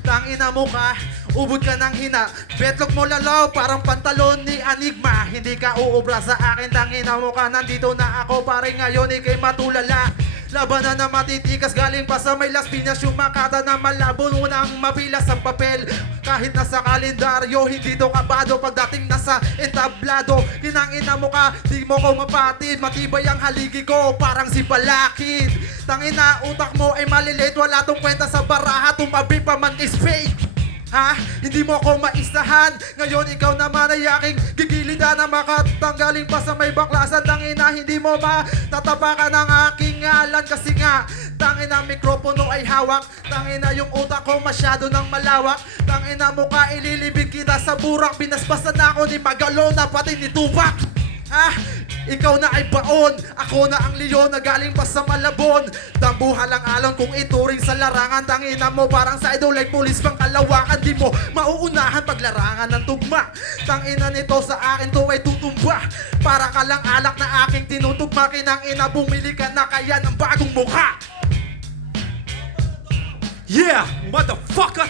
Tangina mo ka, ubod ka ng hina. Betlog mo lalaw, parang pantalon ni Enigma. Hindi ka uubra sa akin, tangina mo ka. Nandito na ako, pare ngayon ikay matulala. Labanan na matitikas, galing pa sa may Las Piñas. Yung makata na malabon, unang mabilas ang papel. Kahit nasa kalendaryo, hindi to kabado. Pagdating nasa entablado, kinangina mo ka, di mo ko mapatid. Matibay ang haligi ko, parang si Balakid. Tangina, utak mo ay malilate. Wala tong kwenta sa baraha, tumabi pa man is fake. Ha? Hindi mo ako maisahan. Ngayon ikaw naman ay aking gigilidan na makatanggaling pa sa may baklasan. Tangina, hindi mo matatapakan ang aking ngalan. Kasi nga, tangina, mikropono ay hawak. Tangina, yung utak ko masyado ng malawak. Tangina mo ka, ililibig kita sa burak. Binasbasan na ako ni Magalona, pati ni Tupac. Ha? Ikaw na ay baon, ako na ang leon na galing pa sa Malabon. Dambuhan lang alon kung ituring sa larangan. Tangina mo parang sa idol like pulis pang kalawakan. Di mo mauunahan paglarangan ng tugma. Tangina nito sa akin to ay tutumba. Para ka lang alak na aking tinutugma. Kinang ina bumili ka na kaya ng bagong mukha. Yeah, motherfucker!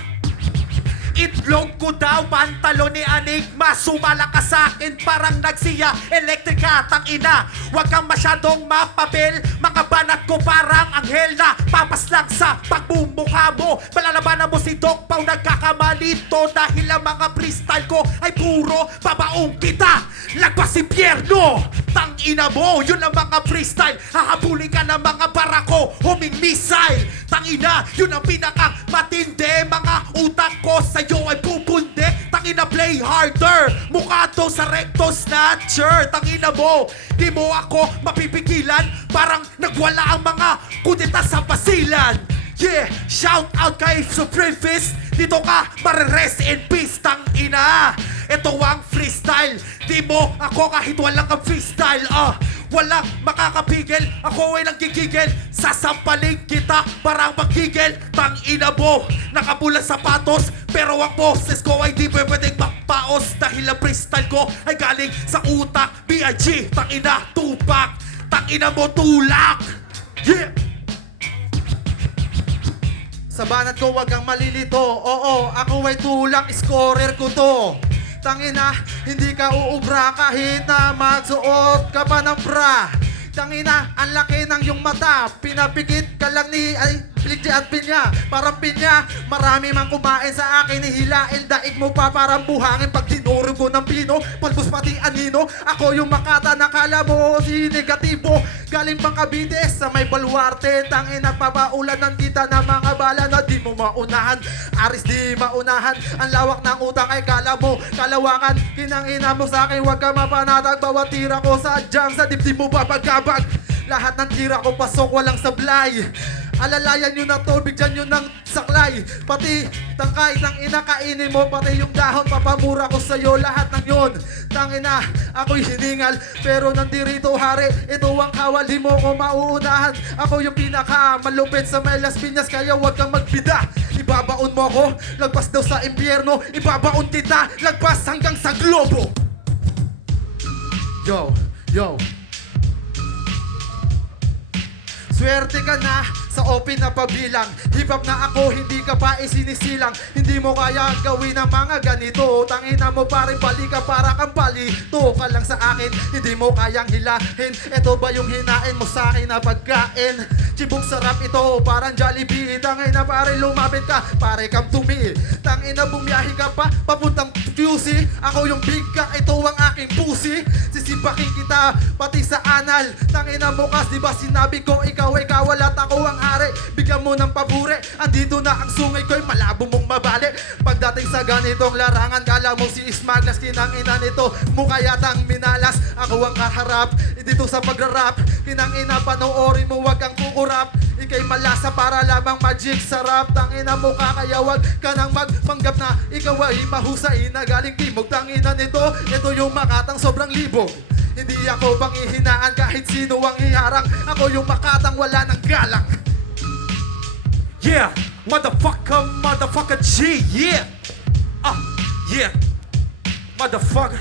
Itlog ko daw, pantalon ni Enigma. Sumala ka sa akin, parang nagsiya elektrika, tangina. Huwag kang masyadong mapapil. Mga banat ko parang anghel na papas lang sa pagbumukha mo. Malalabanan mo si Doc Pau, nagkakamali to. Dahil ang mga freestyle ko ay puro babaong kita. Lagpas si Pierno, tangina mo, yun ang mga freestyle. Hahabulin ka ng mga barako, homing missile. Tangina, yun ang pinaka matindi. Mga utak ko sa'yo ay pupunde. Tangina, play harder. Mukha to sa recto snatcher. Tangina mo, di mo ako mapipigilan. Parang nagwala ang mga kudeta sa basilan. Yeah, shout out kay Supreme Fist. Dito ka, marirest in peace, tangina. Ito ang freestyle. Di mo ako kahit walang kang freestyle. Walang makakapigil. Ako ay nanggigigil. Sasampaling kita parang magigil. Tangina mo, nakapula sapatos. Pero ang boses ko ay di pwedeng magpaos. Dahil ang freestyle ko ay galing sa utak. B.I.G. Tangina, Tupac. Tangina mo, tulak. Yeah. Sa banat ko wag kang malilito. Oo, ako ay tulak, scorer ko to. Tangina, hindi ka uubra kahit na magsuot ka pa ng bra. Tangina, ang laki ng iyong mata. Pinapikit ka lang ni Piligji at Pinya, parang pinya. Marami mang kumain sa akin, hihilain daig mo pa parang buhangin. Pag dinuro ko ng pino, palbos pati anino. Ako yung makata, nakala mo si negatibo. Galing pang Cavite sa may baluarte. Tangina, papaulan ng tita na mga bala na di mo maunahan. Aris di maunahan, ang lawak ng utang ay kala mo kalawakan. Kinangina mo sa akin, wag ka mapanatag. Bawat tira ko sa jam, sa dibdib mo babagabag. Lahat ng tira ko pasok, walang sablay. Alalayan nyo ng tubig, dyan nyo ng saklay. Pati tangkay, tangina, kainin mo. Pati yung dahon, papamura ko sa'yo. Lahat ng yun, tangina, ako'y hiningal. Pero nandirito, hari, ito ang kawal. Di mo ko mauunahan. Ako yung pinaka malupit sa may Las Piñas. Kaya huwag kang magbida. Ibabaon mo ko, lagpas daw sa impyerno. Ibabaon kita, lagpas hanggang sa globo. Yo, yo. Swerte ka na sa open na pabilang. Hip-hop na ako, hindi ka pa isinisilang. Hindi mo kaya gawin ang mga ganito. Tangina mo pare, balik ka para kang palito ka lang sa akin, hindi mo kayang hilahin. Ito ba yung hinain mo sa akin na pagkain? Chibong sarap ito, parang Jollibee. Tangina pare, lumapit ka, pare come to me. Tangina bumiyahe ka pa, papuntang QC. Ako yung big cock, ito ang aking pussy. Sisipakin kita, pati sa anal. Tangina mo kas, di ba sinabi ko ikaw ay kawalat, ako ang ari. Bigyan mo ng pabure, andito na ang sungay ko'y malabo mong mabali. Pagdating sa ganitong larangan, kala mo si Smaglas, kinangina nito, mukha yatang minalas. Ako ang kaharap, dito sa pagrarap. Kinangina, panoorin mo, wag kang kukurap. Ika'y malasa para lamang magic sarap. Tangina mo kaya wag ka nang magpanggap na ikaw ay mahusay na galing timog. Tangina nito, ito yung makatang sobrang libog. Hindi ako panghihinaan kahit sino ang hiharang. Ako yung makatang wala ng galang. Yeah, motherfucker G, yeah. Yeah. Motherfucker,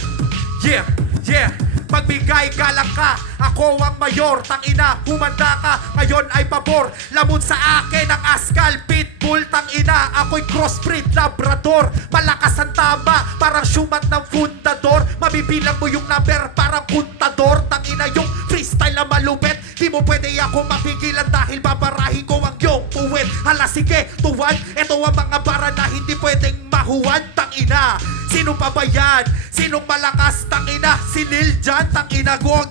yeah. Magbigay galang ka, ako ang mayor. Tangina, humanda ka, ngayon ay pabor. Lamon sa akin ang askal, pitbull. Tangina, ako'y crossbreed, labrador. Malakas ang tama, parang syumat ng fundador. Mabibilang mo yung number, parang kuntador. Tangina, yung freestyle na malupit. Di mo pwede ako mapigilan dahil babarahin ko ang iyong puwet. Hala sige, tuwan, ito ang mga bara na hindi pwedeng mahuwan. Tangina, sino pa ba yan? Sinong malakas? Tangina, si Lil Jon. Tangina, go.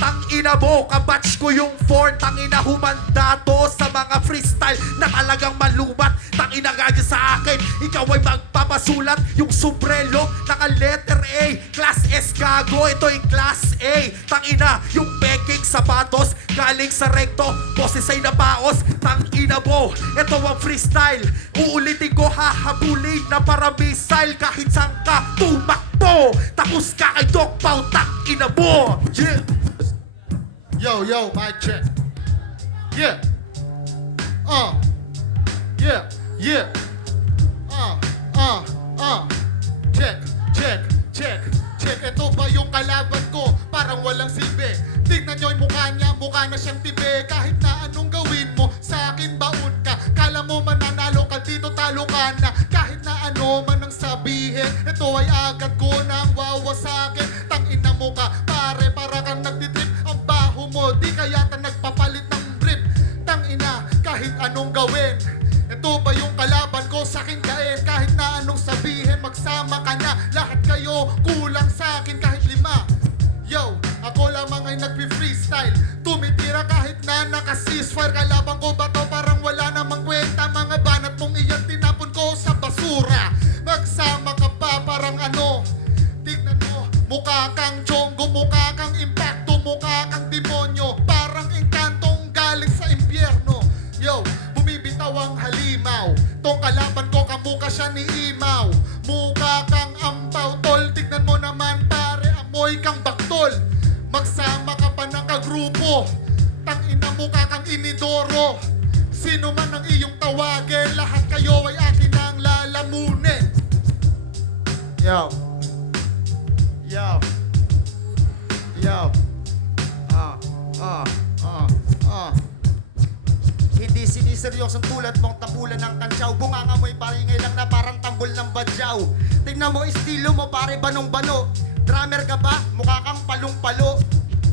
Tangina mo, kabatch ko yung 4. Tangina, humanda to sa mga freestyle na talagang malumat. Tangina, gagawin sa akin, ikaw ay magpapasulat. Yung sombrero, naka letter A. Class S gago, ito ay Class A. Tangina, yung peking sapatos, galing sa recto, boses ay napaos. Tangina mo, ito ang freestyle. Uulitin ko, hahabulin na para missile. Kahit saan ka tumakbo, tapos ka kay Doc Pau, tangina mo. Yo, mic check. Yeah. Yeah. Check. Ito ba yung kalaban ko? Parang walang silbi. Tignan nyo yung mukha niya, mukha na siyang tibe. Kahit na anong gawin mo, sa akin baon ka. Kala mo mananalo ka dito, talo ka na. Kahit na ano man ang sabihin, ito ay agad ko nang wawasakin. Tangina mo ka, pare, para kang nagtitrip. Ang baho mo, di kaya ta nagpapalit ng brief. Tangina, kahit anong gawin, ito ba yung kalaban ko? Sa akin kain. Kahit na anong sabihin, magsama ka na. Lahat kayo kulang sa akin kahit 5. Yo, ako lamang ay nagpi-freestyle. Tumitira kahit na naka-ceasefire. Kalaban ko ba to? Parang wala namang kwenta. Mga banat mong iyan tinapon ko sa basura. Magsama ka pa parang ano? Tignan mo, mukha kang chongo, mukha kang impacto, mukha kang demonyo. Parang engkantong galing sa impyerno. Yo, bumibitaw ang halimaw. Tong kalaban ko, kamukha siya ni Imaw. Mukha kang ampaw, tol. Tignan mo naman pare, amoy kang baktol. Magsama ka pa ng kagrupo. Tangina mukha kang inidoro. Sino man ang iyong tawagin, lahat kayo ay akin ang lalamunin. Yo. Hindi siniseryosong tulad mong tambulan ng kantsaw. Bunganga mo'y paringay lang na parang tambol ng badyaw. Tignan mo estilo mo pare banong-bano. Drummer ka ba? Mukha kang palong-palo.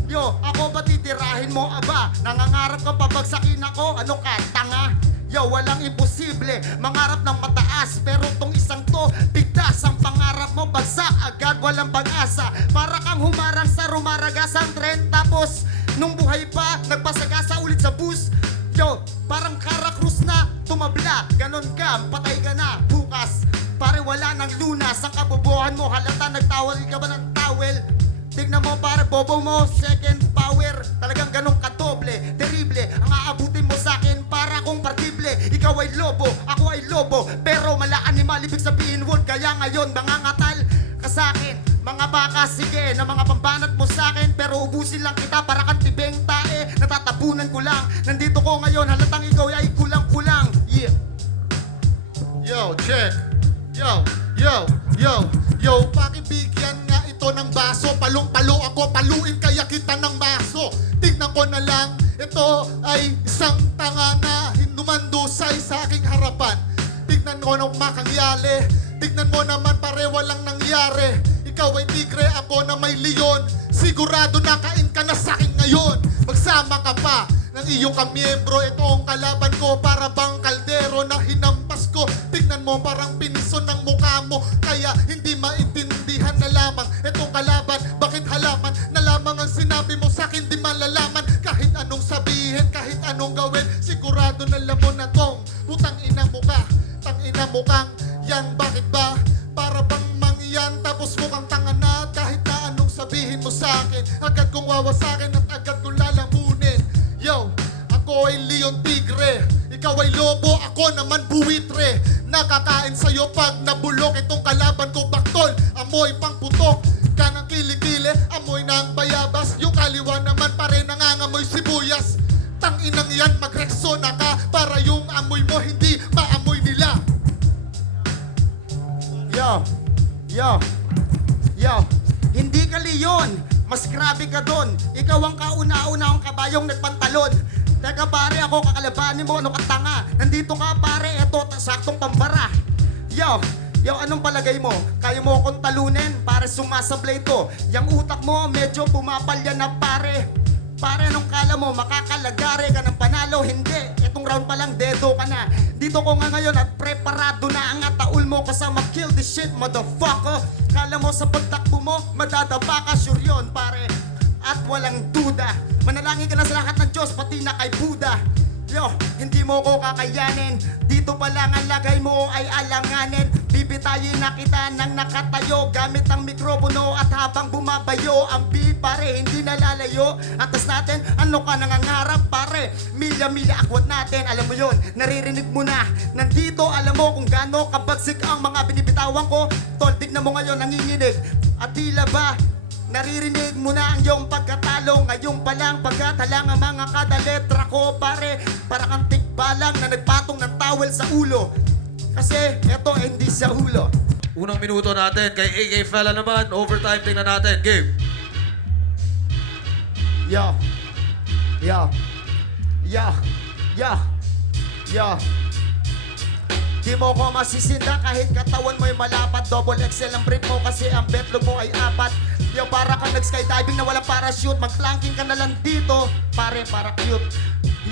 Yo, ako ba titirahin mo aba? Nangangarap ka pabagsakin ako? Ano ka, tanga? Yo, walang imposible mangarap ng mataas. Pero tong isang to, bigtas ang pangarap mo. Bagsak agad, walang pag-asa. Para kang humarang sa rumaragasang trend. Tapos, nung buhay pa, nagpasagasa ulit sa bus. Yo, parang Karakrus na tumabla. Ganon ka, patay ka na. Bukas, pare wala ng lunas. Ang kabobohan mo, halata nagtawal ka ba ng towel? Tignan mo pare, bobo mo, second power. Talagang ganong kadoble, terrible. Ang aabutin mo sa akin para kong partible. Ikaw ay lobo, ako ay lobo. Pero mala animal, ibig sabihin wolf. Kaya ngayon, mangangatal ka sa akin. Mga baka, sige, na mga pambanat mo sa akin. Pero ubusin lang kita para kang tibeng tae. Natatabunan ko lang, nandito ko ngayon. Halatang ikaw ay kulang-kulang. Yeah. Yo, check. Yo, pakibigyan nga ito ng baso. Palong-palo ako, paluin kaya kita ng maso. Tignan ko na lang, Ito ay isang tanga na hinumandusay sa aking harapan. Tignan mo ng makangyali, tignan mo naman pare walang nangyari. Ikaw ay tigre, ako na may leon. Sigurado nakain ka na sa akin ngayon. Magsama ka pa ng iyong kamiyembro. Ito ang kalaban ko, para bang kaldero na hinampas ko. Tignan mo parang pinison ng mukha mo, kaya hindi maintindihan na lamang. Itong kalaban, bakit halaman na lamang ang sinabi mo sa akin di malalaman. Kahit anong sabihin, kahit anong gawin, sigurado na lamon na tong putang ina mo ka. Tang ina mo kang yan, bakit ba? Para bang mangyan, tapos mukhang tanga na. Kahit na anong sabihin mo sa akin, agad kong wawasakin at agad kong lalamunin. Yo, ako ay Leon Tigre, ikaw ay lobo, ako naman buwitre. Nakakain sa'yo pag nabulok itong kalaban ko, baktol. Amoy pang putok, kanang kilikili, amoy ng bayabas. Yung kaliwa naman pare nangangamoy sibuyas. Tanginang yan, magreksona ka para yung amoy mo hindi maamoy nila. Yo, yo, yo, hindi ka Leon, mas grabe ka doon. Ikaw ang kauna-una ang kabayong nagpantalon. Teka pare, ako kakalabanin mo, ano ka tanga? Nandito ka pare, eto, saktong pambara. Yo, anong palagay mo? Kaya mo akong talunin, pare sumasablay to. Yang utak mo, medyo pumapalya na pare. Pare, anong kala mo? Makakalagari ka ng panalo? Hindi. Itong round pa lang, dedo ka na. Dito ko nga ngayon at preparado na ang ataul mo kasama kill this shit, motherfucker. Kala mo sa pagtakbo mo, madadapa ka, sure yun, pare. At walang duda, manalangin ka na sa lahat ng Diyos, pati na kay Buddha. Yo, hindi mo ko kakayanin. Dito pa lang ang lagay mo ay alanganin. Bibitayin na kita ng nakatayo gamit ang mikropono at habang bumabayo ang beat pare hindi nalalayo. Atas natin, ano ka nangangarap pare? Milya-milya akwat natin, alam mo yon, naririnig mo na. Nandito alam mo kung gaano kabagsik ang mga binibitawan ko. Tol, tignan mo ngayon nanginginig. At tila ba naririnig mo na ang iyong pagkatalo. Ngayon pa lang pagkatalang ang mga kada letra ko pare. Para kang tikbalang na nagpatong ng towel sa ulo. Kasi eto hindi sa ulo. Unang minuto natin kay AK Fella naman. Overtime, tingnan natin. Game. Yo, yo, yo, yo, yo. Di mo ko masisinda kahit katawan mo'y malapat. Double XL ang brief mo kasi ang betlog mo ay 4. Yo, para kang nag-skydiving na walang parachute. Mag-planking ka na lang dito, pare, para cute.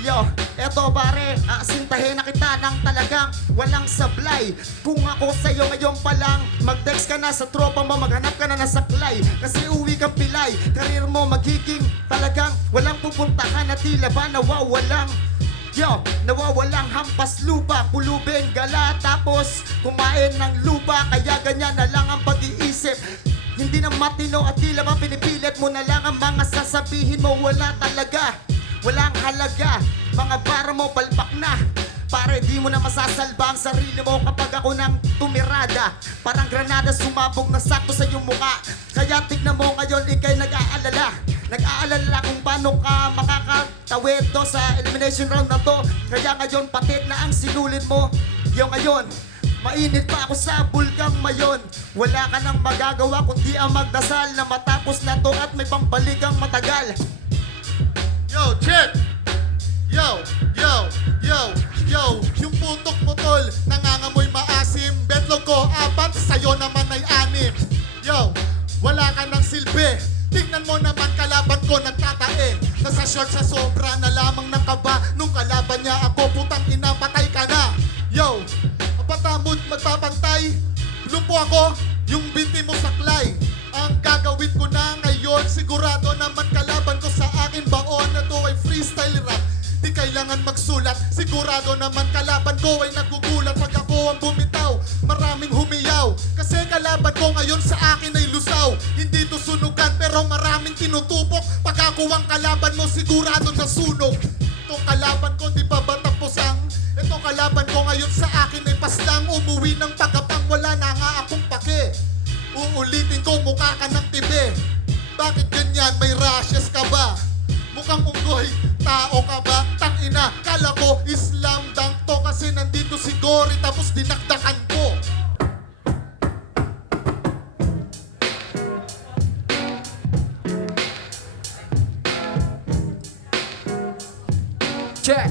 Yo, eto pare, asintahin na kita ng talagang walang sablay. Kung ako sa'yo ngayon pa lang, mag-text ka na sa tropa mo, maghanap ka na saklay. Kasi uwi kang pilay, karir mo magiging talagang walang pupuntahan na tila ba nawawalang. Yo, nawawalang hampas lupa, pulubin gala, tapos kumain ng lupa. Kaya ganyan na lang ang pag-iisip. Hindi na matino at tila ba pinipilit mo na lang ang mga sasabihin mo. Wala talaga, walang halaga. Mga bara mo palpak na. Pare, di mo na masasalba ang sarili mo kapag ako nang tumirada. Parang granada sumabog na sakto sa iyong muka. Kaya tignan mo ngayon, ikay nag-aalala. Nag-aalala kung paano ka makakatawid to sa elimination round na to. Kaya ngayon, patid na ang sinulid mo. Yung ngayon, mainit pa ako sa bulkang mayon. Wala ka nang magagawa kundi ang magdasal na matapos na to at may pambaligang matagal. Yo, check! Yo, yo, yo, yo, yung putok mo tol, nangangamoy maasim. Betlog ko 4, sa'yo naman ay 6. Yo, wala ka ng silbi. Tingnan mo naman kalaban ko nagtatae. Nasa short sa sobra na lamang ng kaba. Nung kalaban niya ako, putang ina, patay ka na. Yo, patamod magpapantay. Lumpo ako, yung binti mo saklay. Ang gagawin ko na ngayon, sigurado naman kalaban ko sa akin baon na to ay freestyle rap. Di kailangan magsulat, sigurado naman kalaban ko ay nagugulat. Pag ako ang bumitaw, maraming humiyaw. Kasi kalaban ko ngayon sa akin ay lusaw. Hindi to sunugan pero maraming tinutupok. Pag ako ang kalaban mo, sigurado na sunog. Itong kalaban ko di pa ba tapos ang itong kalaban ko ngayon sa akin ay paslang. Umuwi ng pagkapang wala na nga akong pake. Uulitin ko mukha ka ng tibe. Bakit ganyan, may rashes ka ba? Mukhang unggoy, tao ka ba? Tangina, kala ko Islam dang to. Kasi nandito si Gory tapos dinakdakan ko. check.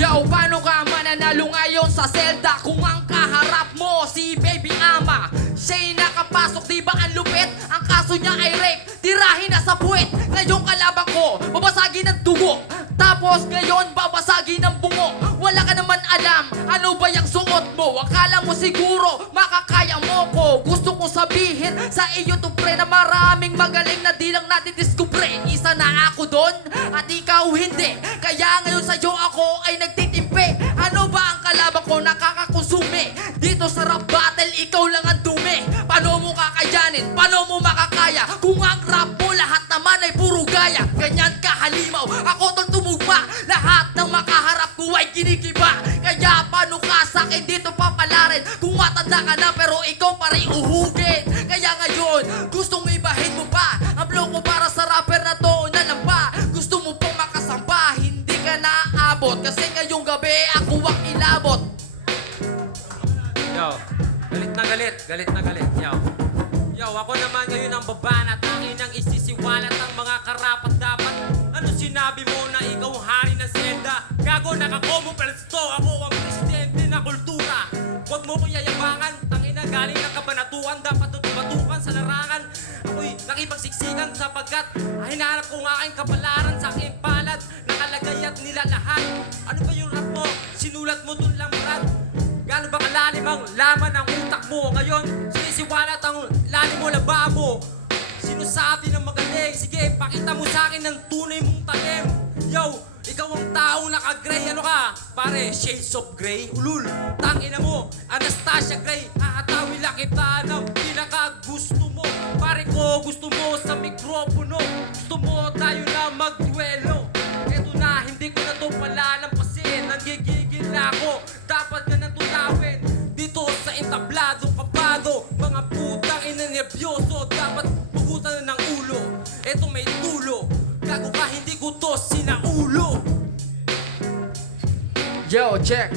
Yo, paano ka mananalo ngayon sa Zelda kung ang kaharap mo si Baby Ama? Siya'y nakapasok, di ba ang lupit? Ang kaso niya ay rape, tirahin na sa puwet. Ngayong kalaban ko, babasagin ng dugo. Tapos ngayon, babasagin ng bungo. Wala ka naman alam, ano ba yung suot mo? Akala mo siguro, makakaya mo ko. Gusto kong sabihin sa iyo to pre na maraming magaling na di lang natin diskubre. Isa na ako doon, at ikaw hindi. Kaya ngayon sa'yo ako ay nagtitimpe. Ano ba ang kalaban ko nakakakonsume? Dito sa rap battle, ikaw lang ang dumi. Paano mo kakayanin? Paano mo makakaya? Kung ang rap mo lahat naman ay puro gaya. Ganyan ka halimaw, ako tol tumugma. Lahat ng makaharap ko ay kinikiba. Kaya paano ka sa'kin dito papalarin? Kung matanda ka na pero ikaw pa rin uhugin. Kaya ngayon, gustong ibahin mo pa ang blow ko para sa rapper na to na lang ba? Gusto mo pong makasamba, hindi ka naaabot. Kasi ngayong gabi ako ang ilabot. Yo, galit na galit, yo. Yo, ako naman ngayon ang babanat, ang inang isisiwalat ang mga karapat dapat. Ano sinabi mo na ikaw ang hari ng Zelda? Gago, nakakomo palasto, ako ang presidente na kultura. Huwag mo ko yayabangan, tangina galing ng kabanatuan, dapat batukan sa larangan. Ako'y nakipagsiksikan sapagkat hinahanap ko nga aking kapalaran sa aking palad. Nakalagay at nilalahan. Ano ba yung rap mo? Sinulat mo dun lang, Brad. Gano'n ba kalalim ang laman ng utak mo? Ngayon, sinisiwalat ang lalim mo lababo. Sinusabi ng magaling. Sige, pakita mo sa akin ng tunay mong talim. Yo, ikaw ang taong naka-gray. Ano ka? Pare, shades of gray. Ulul, tangina mo. Anastasia Gray. Haatawi lang kita ng pinaka-gusto mo. Pare ko, gusto mo sa mikropono. Gusto mo tayo na magduelo. Eto na, hindi ko na to palalampasin. Nanggigigil na ako. Dapat ka nang tunawin. Dito sa entablado, kapado. Mga putang inanervyoso. Dapat pugutan na ng ulo. Eto may tulo. Gago ka, hindi ko to sinaulo. Yo, check.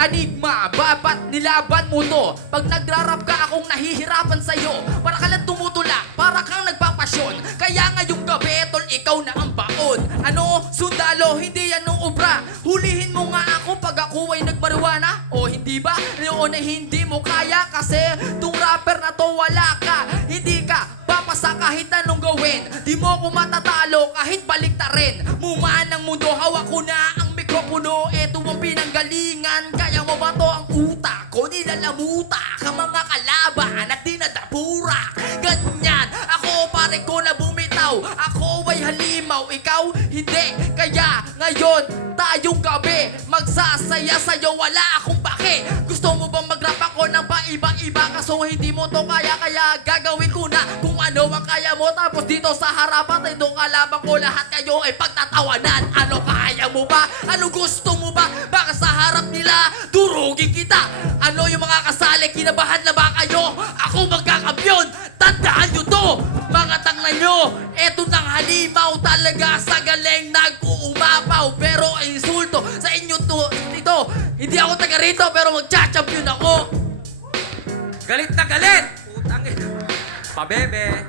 Enigma, babat nilaban mo to. Pag nagrarap ka akong nahihirapan sa'yo. Para ka lang tumutulak, para kang nagpapasyon. Kaya ngayong gabi, tol, ikaw na ang baon. Ano? Sundalo, hindi yan nung obra. Hulihin mo nga ako pag ako ay nagmariwana. O hindi ba? Noon ay hindi mo kaya. Kasi tung rapper na to wala ka. Hindi ka papasa kahit anong gawin. Di mo ko matatalo kahit baliktarin. Mumaan ng mundo, hawak ko na ang mikropono. Eto ang pinanggalingan. Kaya mo ba to ang utak ko? Nilalamuta ka mga kalaban at dinadapura. Ganyan, ako pare ko na bumitaw. Ako ay halimaw, ikaw hindi. Kaya ngayon, tayong gabi magsasaya sa'yo, wala akong pake. Gusto mo bang mag-rap ako ng paiba-iba? Kaso hindi mo to kaya gagawin ko na kung ano ang kaya mo. Tapos dito sa harapan, itong kalaban ko lahat kayo ay pagtatawanan. Ano kaya mo ba? Ano gusto mo ba? Baka sa harap nila, durugin kita. Ano yung mga kasali, kinabahan na ba kayo? Ako magkakampiyon, tandaan nyo to. Mga tangna nyo, eto nang halimaw talaga sa galing nag-uumapaw. Pero insulto sa inyo to, dito. Hindi ako taga rito pero magcha-champion ako. Galit na galit! Putang ina. Pabebe.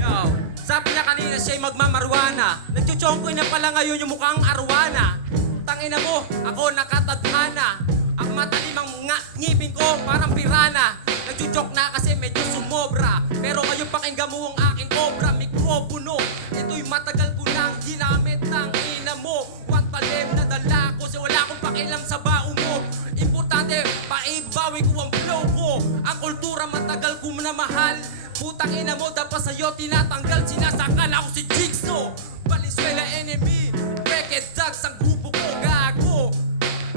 Yo, sabi niya kanina siya'y magmamaruana. Nagchuchongkoy na pala ngayon yung mukhang arwana. Tangina mo, ako nakatadhana. Ang matalimang ngipin ko parang pirana. Nagchuchok na kasi medyo sumobra. Pero ngayon pakinggan mo ang aking obra, mikropono. Ito'y matagal ko nang ginamit ng ina mo. What talim na dala ko, so wala akong pakialam sa bao mo. Importante, paibawi ko ang flow ko. Ang kultura matagal ko na mahal. Putang ina mo, dapat sa'yo tinatanggal. Sinasakal ako si Jigsaw. Valenzuela enemy, Wicked Dogs ang grupo ko, gago.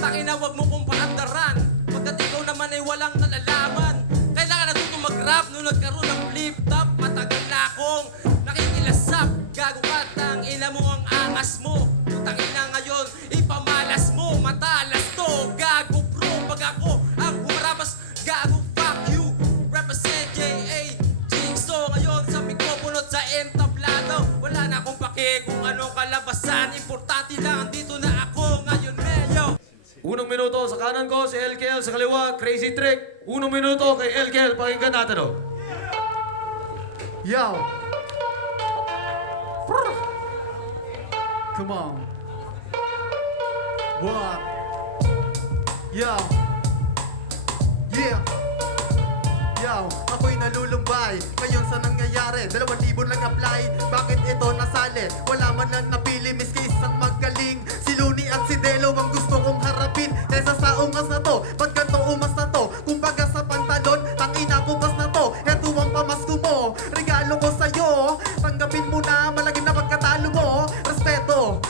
Tangina, wag mo kong paandaran. Pagkat ikaw naman ay walang nalalaman. Kailangan natuto mag-rap nung nagkaroon ng flip-top. Matagal na akong nakikilasap. Gago ka, tangina mo ang angas mo. Tangina ngayon, ipamalas mo. Matalas to, gago bro. Pag ako ang humarabas, gago, fuck you. Represent J.A. Jigsaw ngayon sa mikropono at sa entablado. Wala na akong pake kung anong kalabasan. Importante lang, andito na ako ngayon, Mayo. Unang minuto sa kanan ko, si LKL sa kaliwa, Crazy Trick. Unang minuto kay LKL, pakinggan natin o. Yo. Come on. What? Yo. Yeah. Yo, ako'y nalulumbay. Ngayon sa nangyayari, 2,000 lang apply. Bakit ito nasali? Wala man lang napili, miski isang magaling. Si Looney at si Delo ang gusto kong harapin. Kesa sa ungas na to, pag ganito umas na to. Kumbaga sa pantalon, tangina bukas na to. Eto ang pamasko mo, regalo ko sa'yo. Tanggapin mo na, malagim na pagkatalo mo. Respeto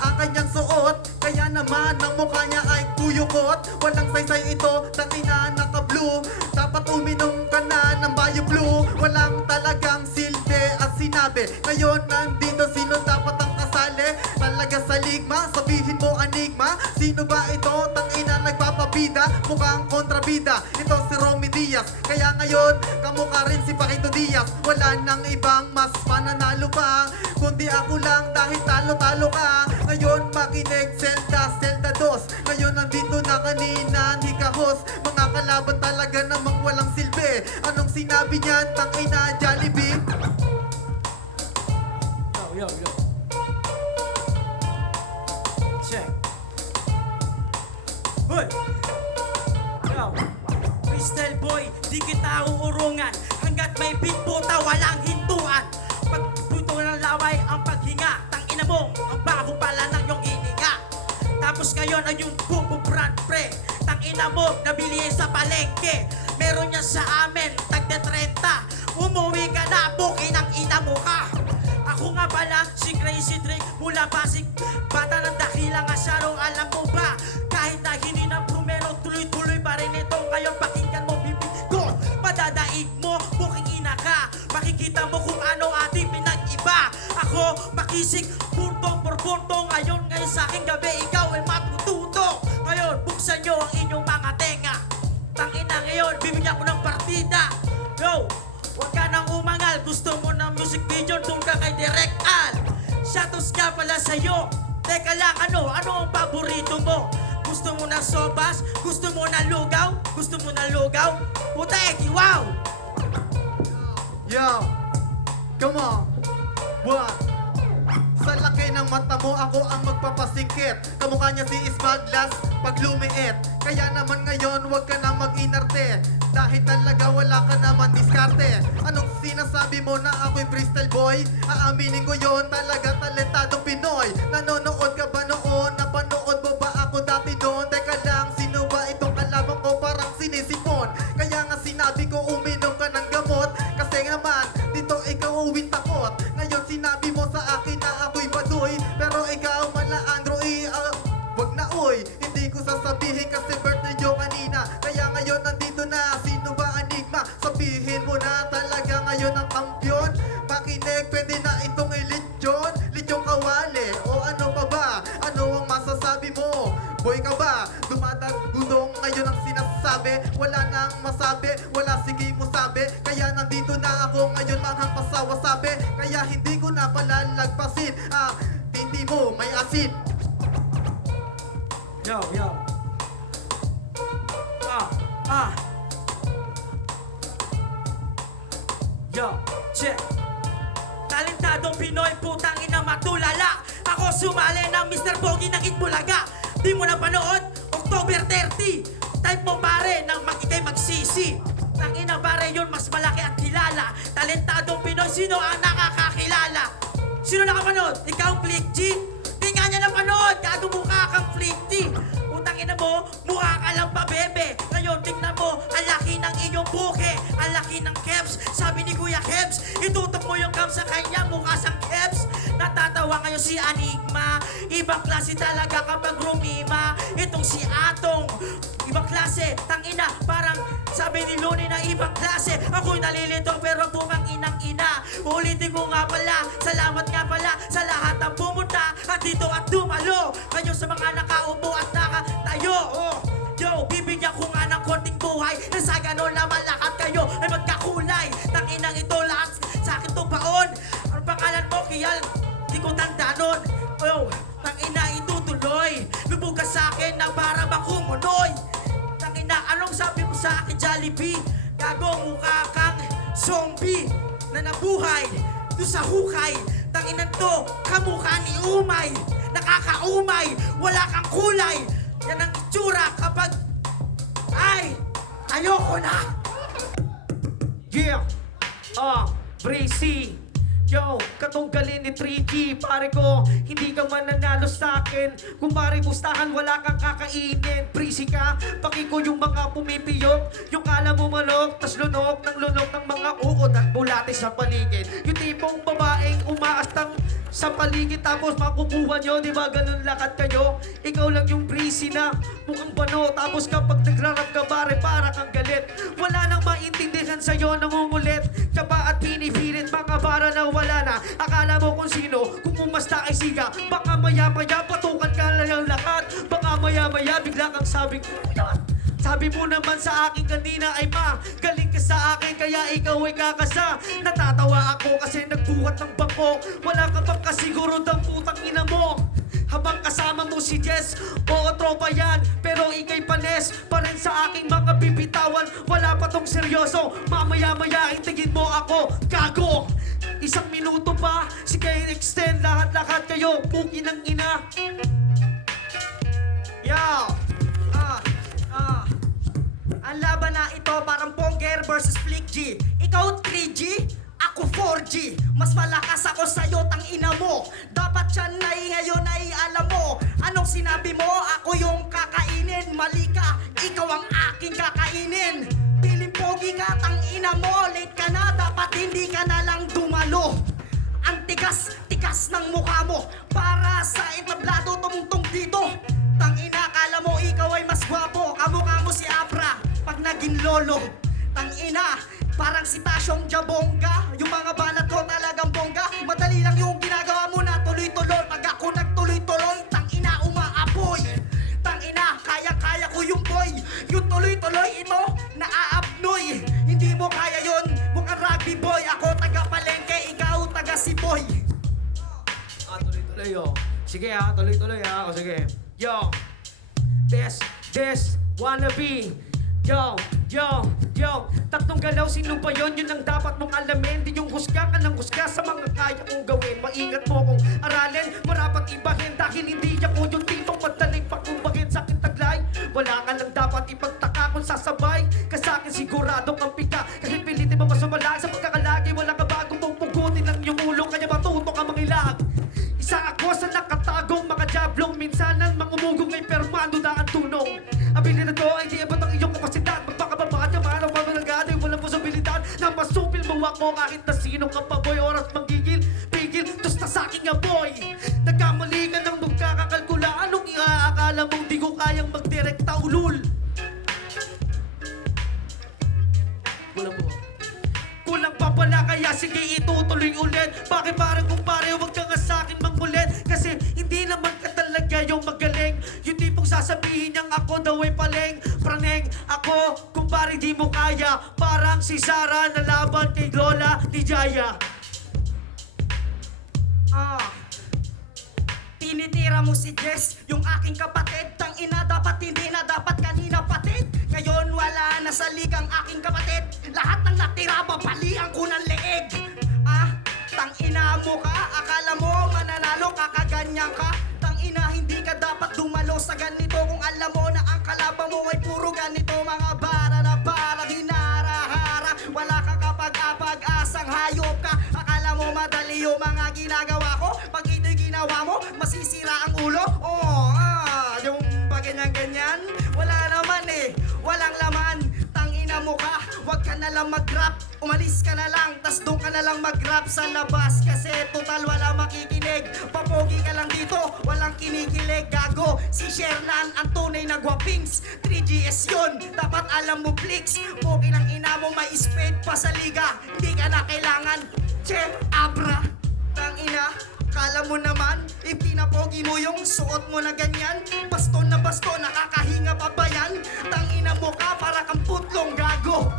ang kanyang suot, kaya naman ang mukha niya ay kuyukot. Walang saysay ito, tangina naka-blue. Dapat uminom ka na ng Bayo Blue. Walang talagang silbi at sinabi. Ngayon nandito, sino dapat ang kasali? Talaga sa ligma, sabihin mo enigma. Sino ba ito? Tangina nagpapabida, mukhang kontrabida. Ito si Romy Diaz, kaya ngayon kamukha rin si Paquito Diaz. Wala nang ibang mas mananalo pa, kundi ako lang dahil talo-talo ka. Ngayon makinig, Zelda 2. Ngayon nandito na kanina, hikahos. Mga kalaban talaga namang walang silbi. Anong sinabi niyan, tangina Jollibee? Yo. Check. Hoy! Yo! Freestyle boy, di kita uurungan. Hanggat may beat puta, walang hintuan. Pag puto ng laway ang paghinga. Tangina mo, ang baho pala ng iyong hininga. Tapos ngayon ay yung bubo brand pre. Tangina mo, nabili sa palengke. Meron yan sa amin, tagde 30. Umuwi ka na, bukin ang ina mo ka. Ako nga pala, si Crazy Drake mula Pasig. Bata ng dakila nga siya, alam mo ba? Kahit na hindi na prumero, tuloy-tuloy pa rin ito. Ngayon pakinggan mo, bibig ko. Madadaig mo, buking ina ka. Makikita mo kung ano ating pinag-iba. Ako, makisig, punto por punto. Ngayon sa aking gabi, ikaw ay matututo. Ngayon, buksan nyo ang inyong mga tenga. Tangina ngayon, bibigyan ko ng partida. Yo! Huwag ka nang umangal, gusto mo ng music video, doon ka kay Direct Al. Shoutouts nga pala sa'yo. Teka lang, ano ang paborito mo? Gusto mo ng sopas? Gusto mo ng lugaw? Gusto mo ng lugaw? Putek, wow! Yo, come on. What? Sa laki ng mata mo, ako ang magpapasingkit. Kamukha niya si Ismaglas pag lumiit. Kaya naman ngayon, huwag ka na mag-inarte. Dahil talaga wala ka naman diskarte. Anong sinasabi mo na ako'y freestyle boy? Aaminin ko yon, talaga talentadong Pinoy. Nanonood ka ba noon? Napanood mo ba ako dati doon? Teka lang, sino ba itong kalaban ko? Parang sinisipon. Kaya nga sinabi ko uminom ka ng gamot. Kasi naman, dito ikaw uwing takot. Ngayon sinabi mo sa akin na ako'y baduy. Pero ikaw malaandro wag na uy. Hindi ko sasabihin kasi birthday nyo kanina. Kaya ngayon nandito na, sino ba enigma? Sabihin mo na talaga ngayon ang kampiyon. Pakinig, pwede na itong ilitsyon. Litsyon kawali, o ano pa ba? Ano ang masasabi mo? Boy ka ba? Dumadagudong ngayon ang sinasabi. Wala nang masabi, wala sige mo sabi. Kaya nandito na ako ngayon manghang pasawa sabi. Kaya hindi ko na palalagpasin. Hindi mo may asin. Yo. Yo, check. Talentadong Pinoy, putang ina matulala. Ako sumali ng Mr. Pogi ng Itbulaga. Di mo na panood? October 30. Type mo pare nang ikay magsisi. Tangina pare yun, mas malaki at kilala. Talentadong Pinoy, sino ang nakakakilala? Sino nakapanood? Ikaw, Click G? Di nga niya napanood, gago mukha kang Click G. Utang ina mo, mukha ka lang pa bebe. Ngayon, tingnan mo, ang laki ng iyong buke. Ang laki ng Kebs, sabi ni Kuya Kebs. Itutok mo yung cam sa kanya, mukha sang Kebs. Natatawa ngayon si Enigma. Ibang klase talaga kapag rumima. Itong si Atong, ibang klase. Tangina, parang sabi ni Looney na ibang klase. Ako'y nalilito pero bukang inang-ina. Ulitin ko nga pala, salamat nga pala sa lahat ng pumunta at dito at dumalo. Ngayon sa mga nakaupo at nakatayo. Yo, bibigyan ko nga ng konting buhay. Na sa ganon naman lahat kayo ay magkakulay. Tanginang ito lahat sa akin to baon. Ang pangalan mo, Kiyal? Di ko tanda nun. Tangina itutuloy. Lubugas sa akin na para bang humunoy. Tangina, anong sabi mo sa akin, Jollibee? Gago mukha kang zombie na nabuhay doon sa hukay. Tanginan to, kamukha ni Umay. Nakakaumay, wala kang kulay. Yan ang itsura kapag... Ay, ayoko na. Yeah! Breezy! Yo, katunggalin ni 3G. Pare ko, hindi ka mananalo sa'kin. Kung pare gustahan, wala kang kakainin. Breezy ka, pakiko yung mga pumipiyok. Yung kala mo manok, tas lunok ng mga uod at bulate sa paligid. Yung tipong babaeng umaastang sa paligid tapos makukuha nyo, di ba ganun lakad kayo? Ikaw lang yung breezy na mukhang bano. Tapos kapag nagrarap ka bare, para kang galit. Wala nang maintindihan sa'yo, nangungulit. Kaba at pinipilit, mga bara na wala na. Akala mo kung sino, kung umasta ay siga. Baka maya-maya, patukan ka na ng lahat. Baka maya-maya, bigla kang sabing, sabi mo naman sa akin kanina ay galing ka sa akin kaya ikaw ay kakasa. Natatawa ako kasi nagbuhat ng bangko. Wala ka bang kasiguro ng putang ina mo? Habang kasama mo si Jess, oo tropa yan. Pero ikay panes pa rin sa aking mga bibitawan. Wala pa tong seryoso, mamaya-maya intigin mo ako, gago. 1 minuto pa, sige extend lahat-lahat kayo, puki ng ina. Yo! Ang laban na ito parang Ponger versus Flick G. Ikaw 3G, ako 4G. Mas malakas ako sa'yo, tang ina mo. Dapat yan na ngayon ay alam mo. Anong sinabi mo? Ako yung kakainin. Mali ka, ikaw ang aking kakainin. Piling pogi ka, tang ina mo. Late ka na, dapat hindi ka na lang dumalo. Ang tigas ng mukha mo. Para sa entablado tumungtong dito. Tang ina, kala mo ikaw ay mas gwapo. Kamukha mo si Abra pag naging lolo. Tang ina, parang si Tasyong Jabongga. Yung mga balat ko talagang bongga. Madali lang yung ginagawa mo na tuloy-tuloy. Pag ako nagtuloy-tuloy, tang ina umaapoy. Tang ina, kaya-kaya ko yung boy. Yung tuloy-tuloy ito, naaapnoy. Hindi mo kaya yon, mukhang rugby boy. Ako taga-palengke, ikaw taga-siboy. Tuloy-tuloy sige tuloy-tuloy o sige. Yo, this, wannabe. Yo, tatlong galaw, sino ba yun? Yun ang dapat mong alamin. Di yung husga ka ng husga sa mga kaya kong gawin. Maingat mo kung aralin, marapat ibahin. Dahil hindi ako yung tipong madaling pakumbahin sa akin taglay. Wala ka lang dapat ipagtaka kung sasabay ka sa akin sigurado kang pika. Kahit pilitin mo masumalag sa pagkakalagi, wala ka bagong pupugutin lang yung ulo. Kaya matuto ka mangilag. Isa ako sa nakatagong mga jablong. Minsanan mangumugong ay permando na ang tunong. Abilin na to ay di iba't ang iyong kapasidad. Magpakababahan yung mga pamilagado. Walang posibilidad na masupil mo ako. Kahit na sino ka pa boy, oras manggigil. Pigil, tos na sa'king aboy. Nagkamali ka ng magkakakalkula. Anong iaakala mong di ko kayang magdirekta ulul? Kulang pa pala kaya sige itutuloy ulit. Bakit parang kumpare huwag ka nga sa'kin mangulit? Kasi hindi naman ka talaga yung magaling. Yung tipong sasabihin niyang ako daw ay paleng. Praneng ako kumpare di mo kaya. Parang si Sarah na laban kay Lola ni Jaya. Tinitira mo si Jess, yung aking kapatid. Tang ina, dapat hindi na, dapat kanina patid. Ngayon wala na sa ligang aking kapatid. Lahat ng natira, babalian ko ng leeg. Tang ina mo ka, akala mo mananalo, kakaganyan ka. Tang ina, hindi ka dapat dumalo sa ganito. Kung alam mo na ang kalaban mo ay puro ganito. Mga bara na para, hinara-hara. Wala kang kapag-apag-asang hayop ka. Akala mo madali yung mga ginagawa ko. Pag ito'y ginawa mo, masisira ang ulo. Yung pag ganyan-ganyan, wala naman walang laman. Tangina mo ka, wag ka na lang mag-rap. Umalis ka na lang, tas doon ka na lang mag-rap sa labas. Kasi total wala makikinig. Papogi ka lang dito, walang kinikilig. Gago, si Shernan ang tunay na guwapings. 3GS yun, dapat alam mo flicks. Pogi ng ina mo, may spade pa sa liga. Di ka na kailangan, che, abra. Tangina, kala mo naman, ipinapogi mo yung suot mo na ganyan. Baston na baston, nakakahinga pa ba yan? Tangina mo ka, para kang putlong gago.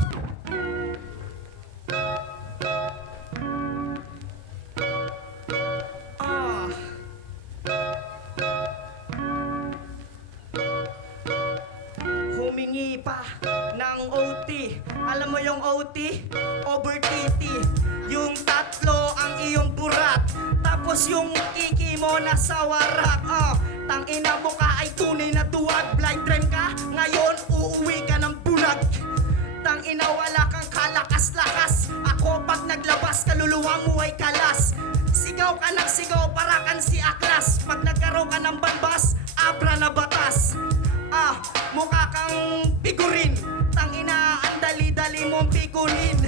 Humingi pa ng OT. Alam mo yung OT? Over TT. Yung tatlo ang iyong burat. Tapos Tapos yung kiki mo nasa warak. Tangina mo ka ay tunay na duwag. Blind dream ka, ngayon uuwi ka ng bulag. Tangina wala kang kalakas-lakas. Ako pag naglabas, kaluluwa mo ay kalas. Sigaw ka ng sigaw, para kan si Aklas. Pag nagkaroon ka ng balbas, abra na batas. Mukha kang figurin. Tangina, ang dali-dali mong pikunin.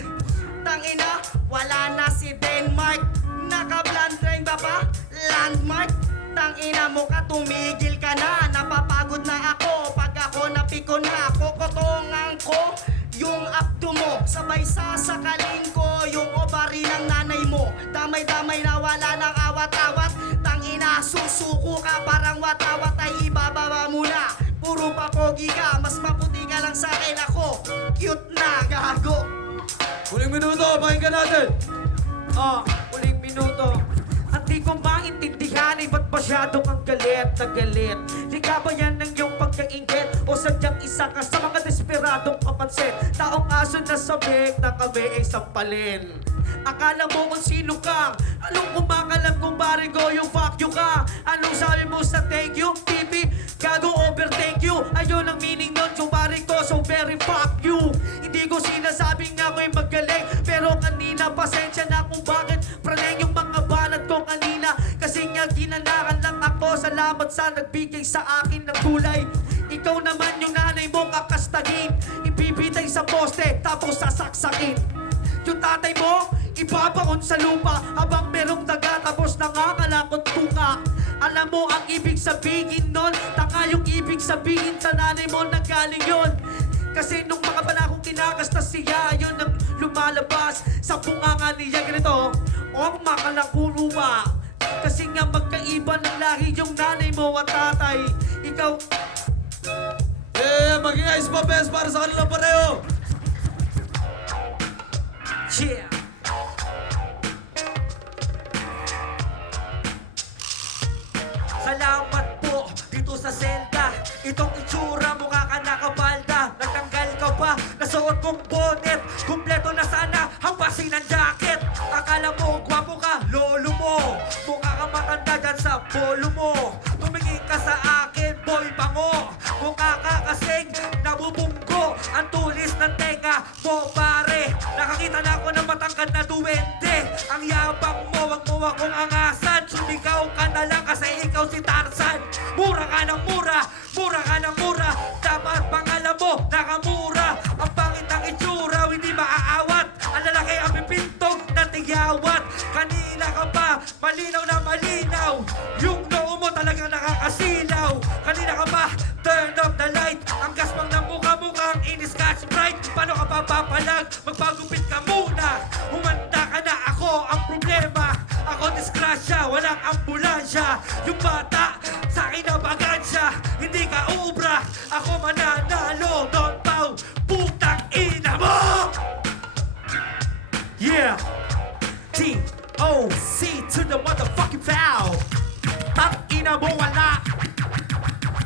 Tangina, wala na si Denmark. Naka-blind train ba pa? Landmark. Tangina mo ka, tumigil ka na. Napapagod na ako pag ako napiko na. Kokotongan ko yung apto mo. Sabay sasakalin ko yung ovari ng nanay mo. Damay-damay na wala ng awat-awat. Tangina, susuko ka parang watawat ay ibababa mo na. Puro papogi ka, mas maputi ka lang sa akin ako. Cute na, gago. Huling minuto, pakinggan natin. Uling minuto. At di ko maintindihan ay ba't masyado kang galit na galit. Di ka ba yan ng iyong pagkaingit? O sadyang isa ka sa mga desperadong kapansin? Taong aso na sabik na kami ay sampalin. Akala mo kung sino ka? Anong kumakalam kung pare ko yung fuck you ka? Anong sabi mo sa thank you, baby? Gago over thank you. Ayun ang meaning nun kung pare ko, so very fuck you. Hindi ko sinasabing ako'y magaling, pero kanina pasensya na kung bakit praneng yung mga banat ko kanina. Kasi nga ginanakan lang ako, salamat sa nagbigay sa akin ng gulay. Ikaw naman yung nanay mo kakastagin, ibibitay sa poste tapos sasaksakin. Yung tatay mo, ibabaon sa lupa habang merong daga tapos nangangalakot tuka. Alam mo ang ibig sabihin nun, tanga yung ibig sabihin sa nanay mo nanggaling yun. Kasi nung mga panahong kinakastas siya, yun ang lumalabas sa bunganga niya ganito. O makalakuruwa, kasi nga magkaiba ng lahi yung nanay mo at tatay. Ikaw, Maging ice pa best para sa kanilang pareho. yeah. Salamat po dito sa selda. Itong itsura mukha ka nakabalda. Natanggal ka pa, nasuot mong bonnet. Kumpleto na sana ang basi ng jacket. Akala mo gwapo ka, lolo mo. Mukha ka matanda dyan sa polo mo. Tumingin ka sa akin, boy bango. Mukha ka kasing nabubunggo. Ang tulis ng tenga mo pare. Nakakita na ako ng matangkad na duwende. Ang yabang mo, wag mo akong angasan. Sumigaw ka na lang kasi ikaw si Tarzan. Mura ka ng mura, mura ka ng mura. Dapat pangalan mo, nakamura. Ang pangit ng itsura, hindi maaawat. Ang lalaki ang pipintog na tigawat. Kanina ka pa, malinaw na malinaw. Yung noo mo talagang nakakasilaw. Kanina ka pa, turn off the light. Ang gaspang ng mukha-mukhang in-scotch bright. Paano ka papapalag? Magpagupit ka muna. Humanda ka na, ako ang problema. Ako disgrasya, walang ambulansya. Yung bata, sa akin na bagansya. Hindi ka uubra, ako mananalo. Don't bow, putang ina mo! Yeah! T-O-C to the motherfucking foul. Tang ina mo wala.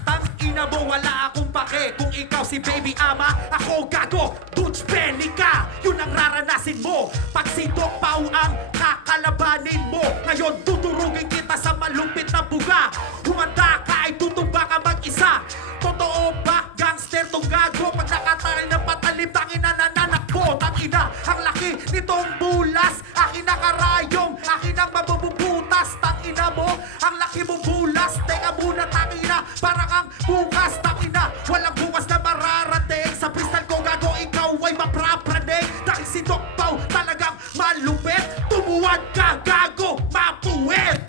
Tang ina mo wala akong pake. Kung ikaw si baby ama, ako gago. Dutch belly ka, yun ang raranasin mo. Pag si Doc Pau ang kakalabanin mo. Ngayon tuturugin kita sa malupit na buga. Humanda ka ay tutumba ka mag-isa. Totoo ba, gangster tong gago? Pag nakataray ng patalim, tangin na nananakbo. Tangina, ang laki nitong bulas. Akin ang karayom, akin ang mabububutas. Tangina mo, ang laki mong bulas. Teka muna, tangina, para kang bukas. Tangina, walang bukas na mararating. Sa kristal ko gago, ikaw ay maprapraning. Dahil si Doc Pau talagang malupit. Tumuwad ka, gago, mapuwit.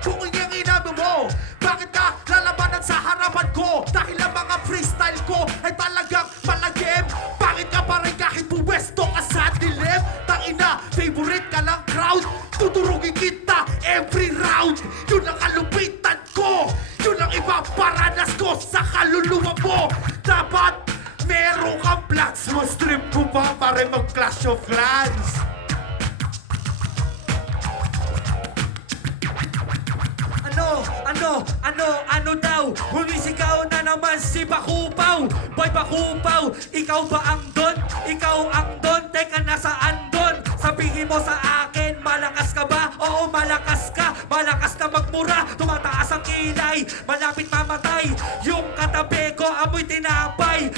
Kung yung inabi mo, bakit ka lalabanan sa harapan ko? Dahil ang mga freestyle ko ay talagang malagim. Bakit ka pa rin kahit puwesto ka sa dilim? Tangina, favorite ka lang crowd. Tuturugin kita every round. Yun ang kalupitan ko. Yun ang ipaparanas ko sa kaluluwa mo. Dapat meron kang blacks mo. Strip ko pa para mag-Clash of Clans. Ano daw? Humisigaw na naman si Bakupaw. Boy Bakupaw, ikaw ba ang don? Ikaw ang don? Teka, nasaan don? Sabihin mo sa akin, malakas ka ba? Oo, malakas ka. mura, tumataas ang kilay, malapit mamatay. Yung katabi ko, amoy tinapay,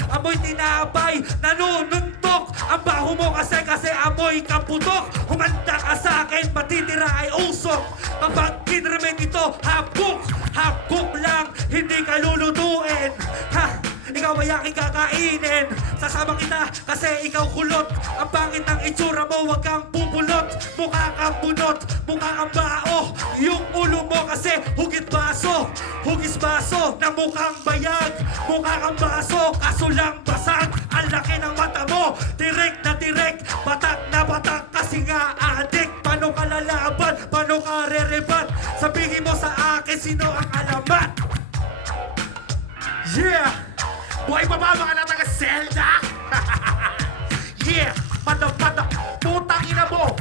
nanununtok. Ang baho mo kasi amoy kaputok. Humanda ka sa akin, matitira ay usok. Kapag kinremen ito, hapkok lang, hindi ka lulutuin. Ha! Ikaw ay aking kakainin. Sasama kita kasi ikaw kulot. Ang pangit ng itsura mo, wag kang pupulot. Mukha kang bunot, mukha kang bao. Yung ulo mo kasi hugis baso na mukhang bayag. Mukha kang baso, kaso lang basag. Ang laki ng mata mo, direk na direk, batak na batak kasi nga adik. Paano ka lalaban, paano ka rerebat? Sabihin mo sa akin sino ang alamat. Yeah! Buhay pa ba mga taga-Zelda? Yeah! Padak-padak! Putang ina mo!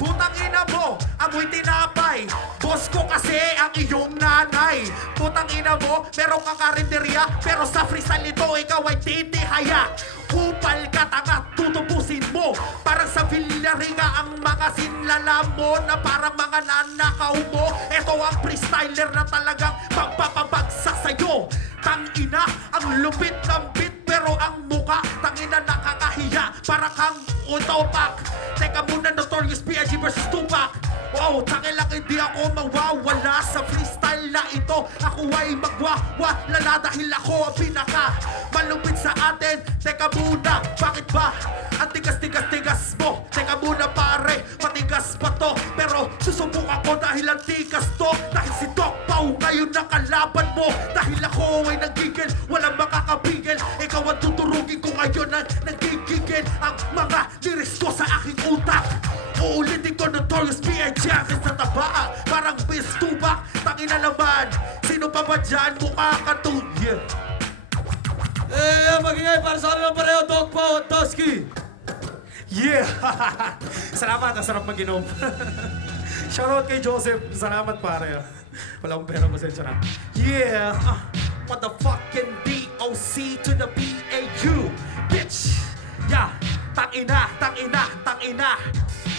Putang ina mo! Amoy tinapay! Boss ko kasi ang iyong nanay! Putang ina mo! Meron kang karinderya pero sa freestyle ito ikaw ay titihaya! Kupal ka tanga! Tutubusin mo! Parang sa Villaringa ang mga sinlala mo na parang mga nanakaw mo! Ito ang freestyler na talagang magpapabagsak sa'yo! Tangina, ang lupit ng beat pero ang muka tangina nakakahiya para kang utopak. Teka muna, Notorious B.I.G. versus Tupac. Wow, tangin lang hindi ako mawawala sa freestyle na ito. Ako ay magwawala dahil ako ang pinaka malupit sa atin. Teka muna, bakit ba? Ang tigas-tigas-tigas mo. Teka muna pare, matigas pa to. Pero susubukan ko dahil ang tigas to. Dahil si Doc Pau ngayon ang kalaban mo. Dahil ako ay nagigil, walang makakapigil. Ikaw ang tuturugin ko ngayon na nagigigil. Ang mga lyrics ko sa aking utak. Uulitin ko Notorious B.I.G. akin sa taba. Parang Miss Tupac, tangina naman. Sino pa ba dyan? Mukha ka to. Yeah. Magingay para sa kanila pareho, Doc Pau at Dusky. Yeah! Salamat, ang sarap mag-inom. Shoutout kay Joseph. Salamat pare. Wala akong pera, pasensya na. Yeah! Motherfucking DOC to the BAU. Bitch! Yeah! Tangina, tangina, tangina.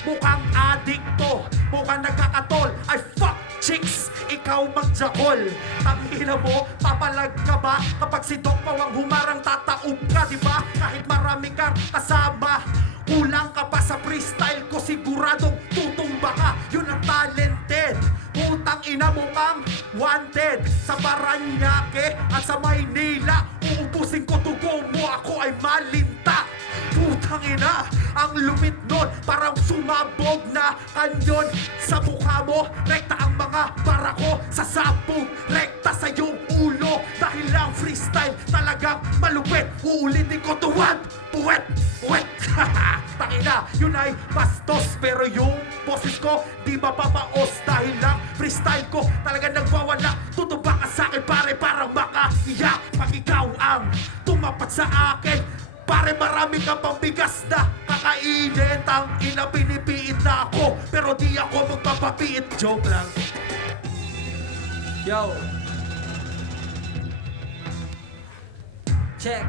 Mukhang adikto, mukhang nagkakatol. I fuck chicks, ikaw magjakol. Tangina mo, papalag ka ba? Kapag si Doc Pau ang humarang tataob ka, diba? Kahit marami kang kasama, kulang ka pa sa freestyle ko, siguradong tutumba ka. Yun ang talented. Putang ina mo kang wanted. Sa Paranaque at sa Maynila, uubusin ko tugo mo, ako ay malinta. Putang ina, ang lumit nun, parang sumabog na kanyon. Sa mukha mo, rekta ang mga para ko. Sa sabog, rekta sa iyong ulo. Dahil lang freestyle, talagang malupit. Uulitin ko tuwad, puwet, puwet. Tangina, yun ay bastos. Pero yung boses ko, di mapapaos. Dahil lang freestyle ko, talagang nagwawala. Tutuba ka sa akin, pare, parang makaiyak. Pag ikaw ang tumapat sa akin, pare, marami ka pang bigas na kakainin. Tang ina, pinipiit na ako, pero di ako magpapapiit. Joke lang. Yo. Check.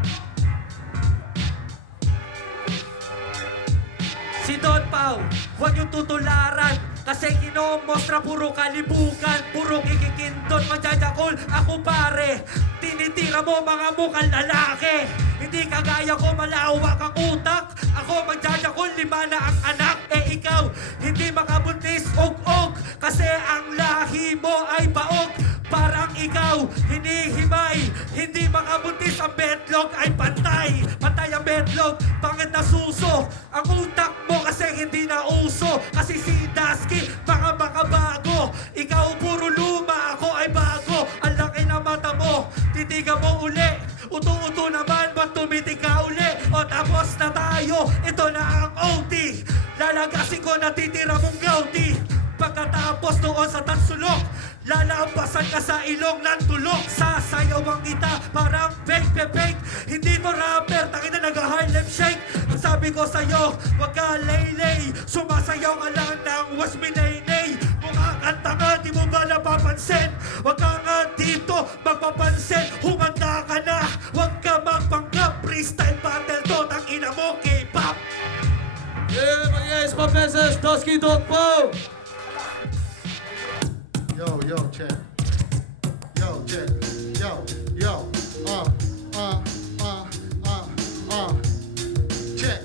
Si Don Pau, huwag yung tutularan. Kasi kinomostra puro kalibukan, puro kikikindon, magjajakol. Ako pare, tinitira mo mga mukhang lalaki. Hindi kagaya ko malawak ang utak. Ako magjajakol, 5 na ang anak. Eh ikaw, hindi makabuntis, og-og. Kasi ang lahi mo ay baog. Parang ikaw, hinihimay. Hindi makabuntis, ang betlog ay pantay. Pantay ang betlog, pangit na suso. Ang utak mo kasi hindi na uso. Kasi si Dusky, mga makabago. Ikaw puro luma, ako ay bago. Ang laki na mata mo, titigan mo uli. Uto-uto naman, ba't tumitig ka uli? O tapos na tayo, ito na ang OT. Lalagasin ko natitira mong gauti. Pagkatapos noon sa tansulok, lalampasan ka sa ilong ng tulok. Sasayawang kita, parang fake. Hindi mo rapper, tangina nag-Harlem Shake. Sabi ko sa'yo, wag ka laylay. Sumasayaw ka lang ng was minaynay. Mukha kang tanga, di mo ba napapansin? Wag ka nga dito magpapansin. Humanda ka na, wag ka magpanggap. Freestyle battle to, tangina mo, K-pop. Magingay, Spam Pesos, Dusky, Doc Pau. Yo, check. Yo, check. Yo. Check.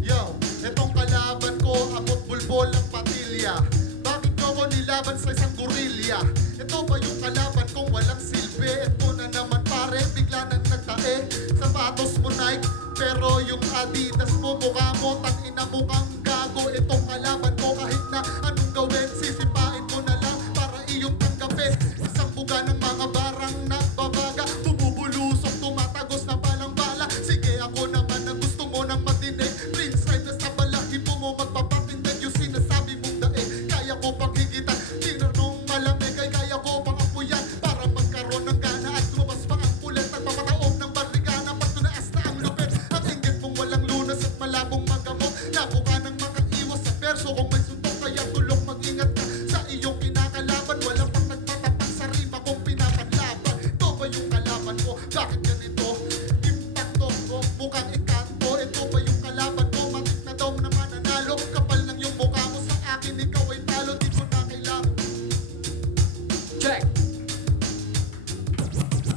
Yo. Itong kalaban ko, abot bulbol ang patilya. Bakit nyo ko nilaban sa isang gorilya? Ito ba yung kalaban kong walang silbi? Ito na naman pare, bigla nang nagtae. Sapatos mo Nike, pero yung Adidas mo, mukha mo, tangina mo kang gago. Itong kalaban ko kahit na anong gawin, sisipain ko na lang para iyong tanggapin. Isang buga ng mga barang nagbabaga, bumubulusok, tumatagos na palang bala. Sige ako naman na gusto mo nang matinig. Prince ride na sa balahibo mo, magpapatindig yung sinasabi mong daig. Kaya ko pang higitan, tinanong malamig ay kaya ko pang apuyan. Para magkaroon ng gana at lumabas pa ang pulit. Nagpapataob ng barigana, pag tunaas na ang lupit. Ang inggit mong walang lunas at malabong magamot. Labo ka nang makaiwas sa perso kung may suntok. Kaya tulong mag-ingat ka sa iyong kinakalaban. Wala pang nagpatapang sa rima kung pinapanlaban. Ito ba yung kalaban ko? Bakit ganito? Impacto ko, mukhang ikanto. Ito ba yung kalaban ko? Matik na daw na mananalo. Kapal lang yung mukha mo sa akin, ikaw ay talo. Di ko na kailangan. Check.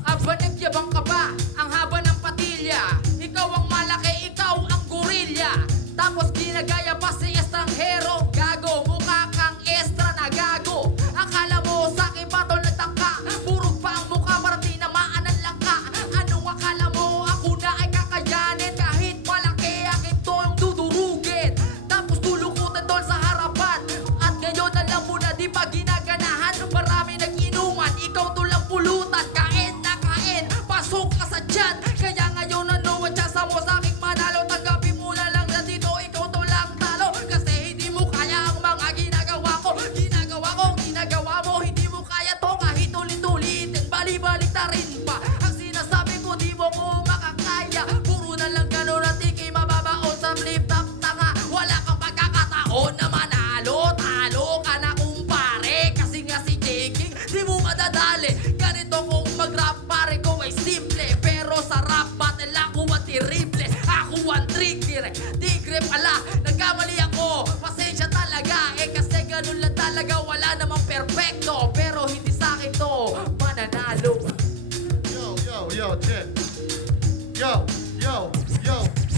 Aba, nagyabang ka ba? Ang haba ng patilya. Ikaw ang malaki, ikaw ang gorilla. Tapos ginagaya pa si estranghero. Gago, mukha kang extra na gago. Akala mo sa akin ba tol nagtangka? Purog pa ang mukha para di na maanan lang ka. Anong akala mo ako na ay kakayanin? Kahit malaki akin to ang dudurugin. Tapos tulukutan tol sa harapan. At ngayon alam mo na di pa ginaganahan. Marami nag-inuman, ikaw to lang pulutan. Kain na kain, pasok ka sa tiyan. Kaya ngayon ano ang tsansa mo sa aking manalo? Tanggapin mo na lang na dito ikaw to lang talo. Kasi hindi mo kaya ang mga ginagawa ko. Ginagawa mo, hindi mo kaya to. Kahit ulit-ulitin, bali-balik na rin pa. Ang sinasabi ko di mo ko makakaya. Puro na lang ganun at ikay mababaon sa flip-top tanga. Wala kang pagkakataon na manalo. Talo ka na kumpare. Kasi nga si J-King, di mo madadali. Ganito kung mag-rap pare ko ay simple. Pero sa rap battle ako ang terrible. Ako ang trigger, tigre pala. Nagkamali ako, pasensya talaga. Kasi ganun lang talaga, wala namang perfecto. Pero hindi sa akin to mananalo. Yo, check. Yo.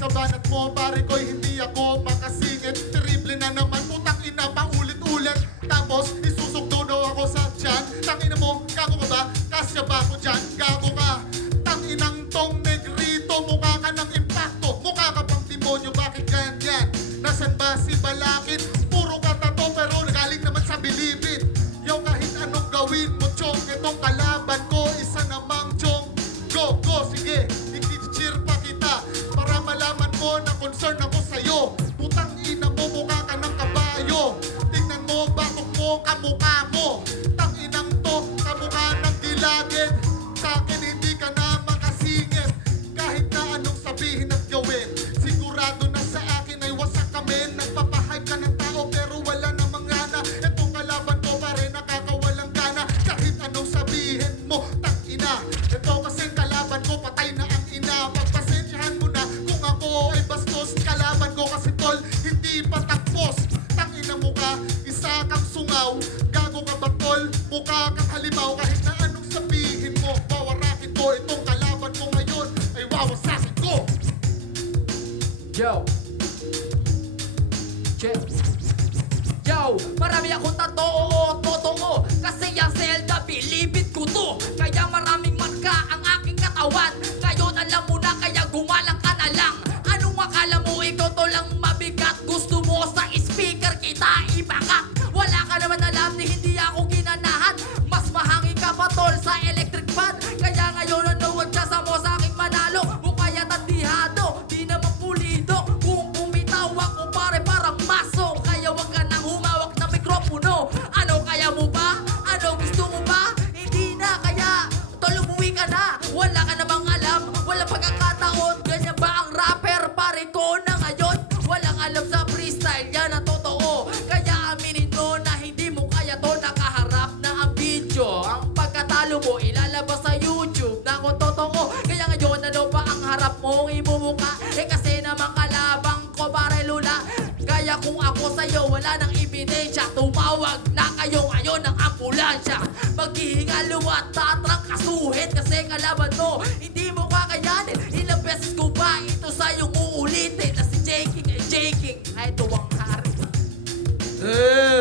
Sa banat mo, pare ko'y hindi ako makasingit. Terrible na naman, putang ina, paulit-ulit. Tapos, isusugdo daw ako sa tiyan. Tangina mo, gago ka ba? Kasya ba ako dyan? Gago ka. Tanginang tong negrito, mukha ka ng impacto. Mukha ka pang demonyo, bakit ganyan? Nasaan ba si Balakid? Puro ka tato, pero galing naman sa bilibid. Yo, kahit anong gawin mo, chong, itong kalaban ko, isa namang chong. Go, sige, i-cheer pa kita para malaman mo na concern ako sa'yo. Putang ina mo, mukha ka ng kabayo. Tingnan mo, bakok mo, kamukha mo. Tanginang to, kamukha ng dilagin. Sa akin hindi ka na makasingit. Kahit na anong sabihin at gawin, sigurado na sa akin ay wasak kami. Nagpapahype ka ng tao pero wala namang gana. Itong kalaban ko pare nakakawalang gana. Kahit anong sabihin mo, tangina. Ito kasing kalaban ko, patay na ang ina. Pagpasensyahan mo na kung ako ay bastos. Kalaban ko kasi tol, hindi pa tapos. Tangina mo ka, isa kang sungaw. Gago ka ba tol, mukha kang halimaw. Kahit na anong sabihin mo, wawarakin ko. Itong kalaban ko ngayon ay wawasakin ko. Yo. Check. Yo, marami akong totoo. Kasi yung Zelda, bilibid ko to. Kaya maraming marka ang aking katawan. Ngayon alam mo na, kaya gumalang ka na lang. Anong akala mo, ikaw to lang mabigat? Gusto mo sa speaker kita ibakat. Wala ka naman alam ni hindi ako ginanahan. Mas mahangin ka pa tol sa electric fan. Kaya ngayon ano ang tsansa mo sa aking manalo? Mukha yata tihado, di naman pulido. Kung bumitaw ako pare parang maso. Kaya wag ka nang humawak ng mikropono. Ano kaya mo ba? Ano gusto mo ba? Hindi na kaya tol umuwi ka na. Wala ka namang alam, walang pagkakataon. Ganyan ba ang rapper pare ko na ngayon? Walang alam sa freestyle, yan ang totoo. Kaya aminin mo na hindi mo kaya to. Nakaharap na ang video. Ang pagkatalo mo ilalaman kung ako sa'yo wala nang ebidensya, tumawag na kayo ngayon ng ambulansya. Maghihinga luwat, tatrangkasuhin kasi kalaban mo hindi mo kakayanin. Ilang beses ko ba ito sa'yo uulitin na si J-King ay tuwang hari.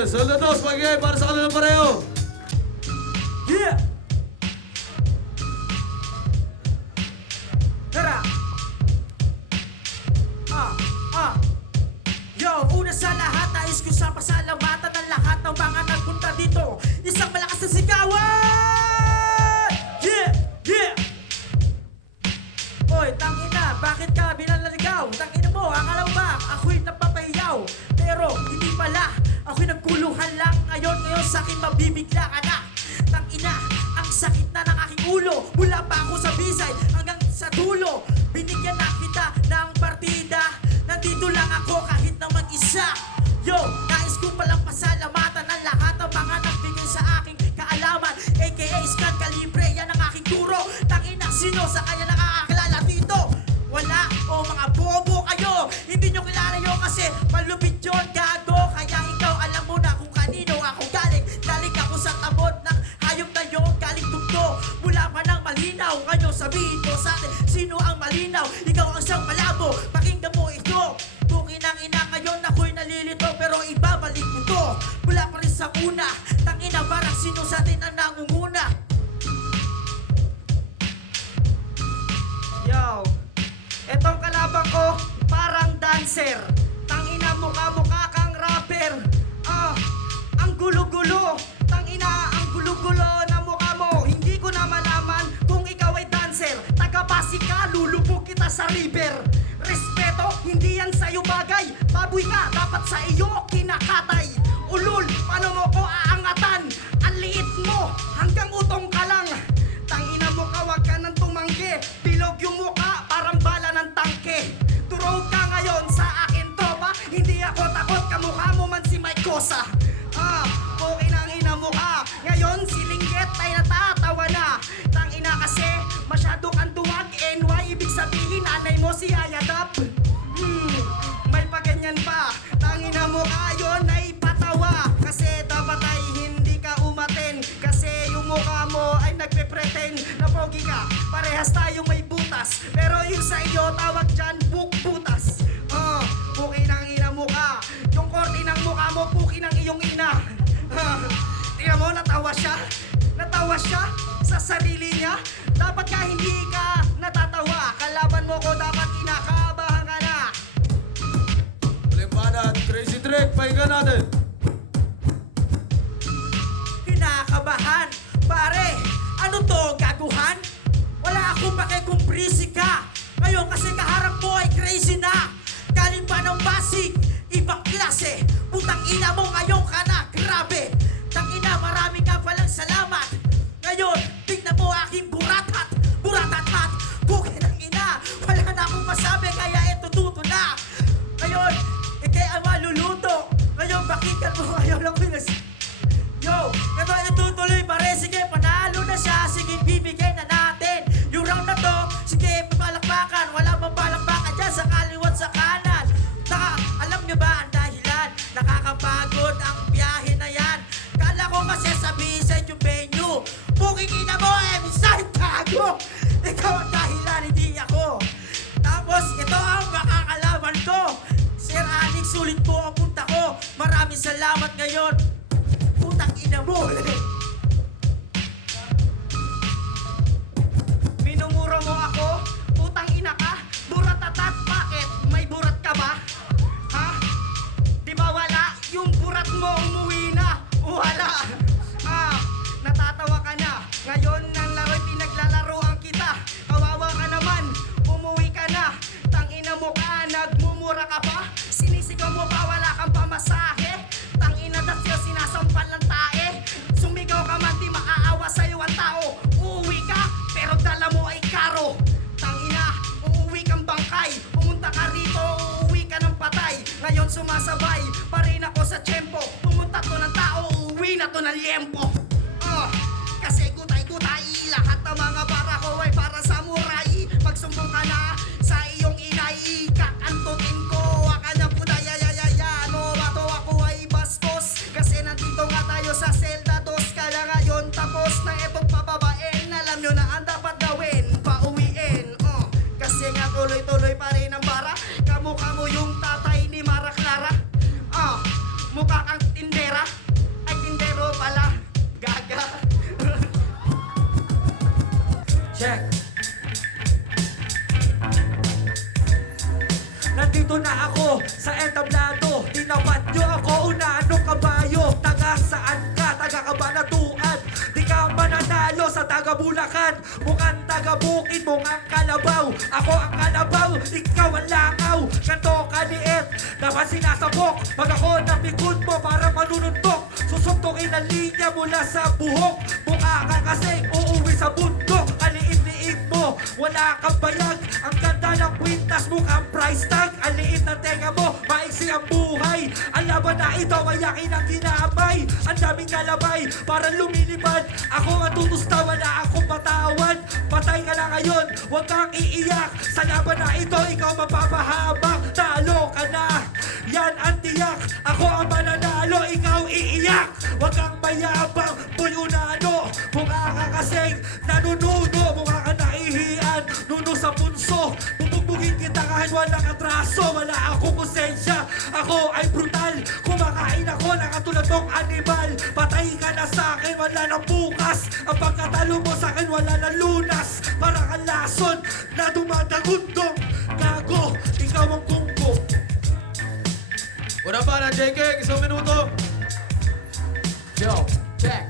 Soldados, magigay para sa kanila pareho. Yeah! Tara! Yo, una sa lahat, nais ko sa pasalamatan ng lahat ng mga nagpunta dito. Isang malakas na sigawan! Yeah! Yeah! Hoy, tangina, bakit ka binalaligaw? Tangina mo, akala mo ba ako'y napapahiyaw? Pero hindi pala, ako'y nagkuluhan lang ngayon sa akin mabibigla ka na. Tangina, ang sakit na ng aking ulo. Mula pa ako sa bisay hanggang sa dulo. Binigyan na kita ng partida. Nandito lang ako kahit na mag-isa. Yo, nais ko palang pasalamatan ng lahat ng mga nagbigay sa aking kaalaman. AKA Scan Calibre, yan ang aking guro. Tangina, sino sa kanya nakakakilala dito? Wala, o mga bobo kayo. Hindi nyo kilala yun kasi malupit yun, gago. Kaya ikaw alam mo na kung kanino ako galing. Galing ako sa tabot ng hayop na yun, galing tugto. Mula pa ng malinaw, ngayon sabihin mo sa atin, sino ang malinaw? Ikaw ang siyang malabo, pakinggan mo ito. Bukin ang ina ngayon, ako'y nalilito, pero ibabalik mo to. Mula pa rin sa una, tangina parang sino sa atin ang nangunguna. Yo, etong kalaban ko, parang dancer. Tangina mukha kang rapper. Ang gulo-gulo. Tangina, ang gulo-gulo na mukha mo. Hindi ko na malaman kung ikaw ay dancer. Taga-Pasig ka, lulubog kita sa river. Respeto, hindi yan sa'yo bagay. Baboy ka, dapat sa iyo kinakatay. Ulul, paano mo ko aangatan? Ang liit mo, hanggang utong ka lang. Tangina mo ka, wag ka nang tumanggi. Bilog yung mukha, parang bala ng tangke. Turog ka ngayon sa akin, tropa. Hindi ako takot, kamukha mo man si Mike Cosa. Okay nang ina mo ka. Ngayon si Linggit ay natatawa na. Tangina kasi, masyado kang duwag. NY, ibig sabihin, nanay mo si Ayadap. May paganyan pa. Tangina mo ka, yun ay patawa. Kasi dapat ay hindi ka umaten. Kasi yung mukha mo ay nagpe-pretend na pogi ka. Parehas tayong may butas. Pero yung sa iyo, tawag dyan, butas. Puki ng ina mo ka. Yung korte ng mukha mo, puki ng iyong ina. Tingnan mo, natawa siya. Natawa siya sa sarili niya. Dapat ka hindi ka natatawa. Kalaban mo ko, dapat kinakabahan ka na. Limpanan, Crazy Trick, pahinga natin. Kinakabahan. Pare, ano to, gaguhan? Wala akong pake kung breezy ka. Ngayon kasi kaharap mo ay crazy na. Galing pa ng Pasig, ibang klase. Putang ina mo ngayon ka na, grabe. Tangina, marami ka palang salamat. Ngayon, tignan mo aking buratat. Buratat-hat, bukin ng ina. Wala na akong masabi, kaya ito tuto na. Ngayon, ikay ang maluluto. Ngayon, bakit mo ngayon ako yung... Yo, ngayon itutuloy pare. Sige, panalo na siya. Sige, bibigay na natin. Yung round na to, sige, papalakpakan. Wala bang palakpakan dyan sa kaliwat sa kanan. Alam nyo ba ang dahilan? Nakakapagod ang biyahe na yan. Kala ko kasi sabihin sa yung venue. Booking ina mo, minsan tago. Ikaw ang dahilan, hindi ako. Tapos, ito ang makakalaban ko. Sir Alex, sulit po ang punta ko. Maraming salamat ngayon. Putang ina mo. Minumura mo ako? Putang ina ka? Buratatat, bakit? May burat ka ba? Ha? Di ba wala? Yung burat mo umuwi na. Wala. Natatawa ka na. Ngayon ng laro'y pinaglalaroan kita. Kawawa ka naman. Umuwi ka na. Tangina mo ka, nagmumura ka pa? Sinisigaw mo ba wala kang pamasahe? Tangina na siya sinasampal ng tae. Sumigaw ka man, di maaawa sa'yo ang tao. Uuwi ka, pero dala mo ay karo. Tangina, uuwi kang bangkay. Pumunta ka rito, uuwi ka ng patay. Ngayon sumasabay, pa rin ako sa tiyempo. Pumunta to ng tao, uuwi na to ng liempo. Kasi gutay-gutay, lahat ng mga para ko ay para samurai. Magsumbong ka na sa iyong inay, kakantutin ko. Waka na po na, no, Nandito na ako sa entablado. Tinawad nyo ako, unanong kabayo. Taga saan ka? Taga Kabanatuan. Di ka mananalo sa taga Bulacan. Mukhang taga Bukid, mukhang Kalabaw. Ako ang Kalabaw, ikaw ang Langaw. Kanto kaliit, naman sinasabok. Pag ako napikon mo para manununtok, susuktokin ang linya mula sa buhok. Mukha ka kasi uuwi sa bundok. Aliit-liit mo, wala kang bayag. Ang ganda ng kwintas, mukhang price tag. Ang liit na tenga mo, maiksi ang buhay. Ang laban na ito, mayakin ang ginamay. Ang daming kalabay, parang lumilipad. Ako ang tutusta, wala akong patawan. Patay ka na ngayon, huwag kang iiyak. Sa laban na ito, ikaw mapapahamak. Talo ka na, yan ang tiyak. Ako ang mananalo, ikaw iiyak. Huwag kang mayabang, boy unano. Mukha ka kasing nanununo. Mukha ka naihian, nuno sa punso. Bubugbugin kita kahit walang atraso. Wala akong konsensya, ako ay brutal. Kumakain ako na katulad mong animal. Patay ka na sa akin, wala nang bukas. Ang pagkatalo mo sa akin, wala nang lunas. Parang ang lason na dumadagundong. Gago, ikaw ang kungko. Una pa na, JK, isang minuto. Yo, check.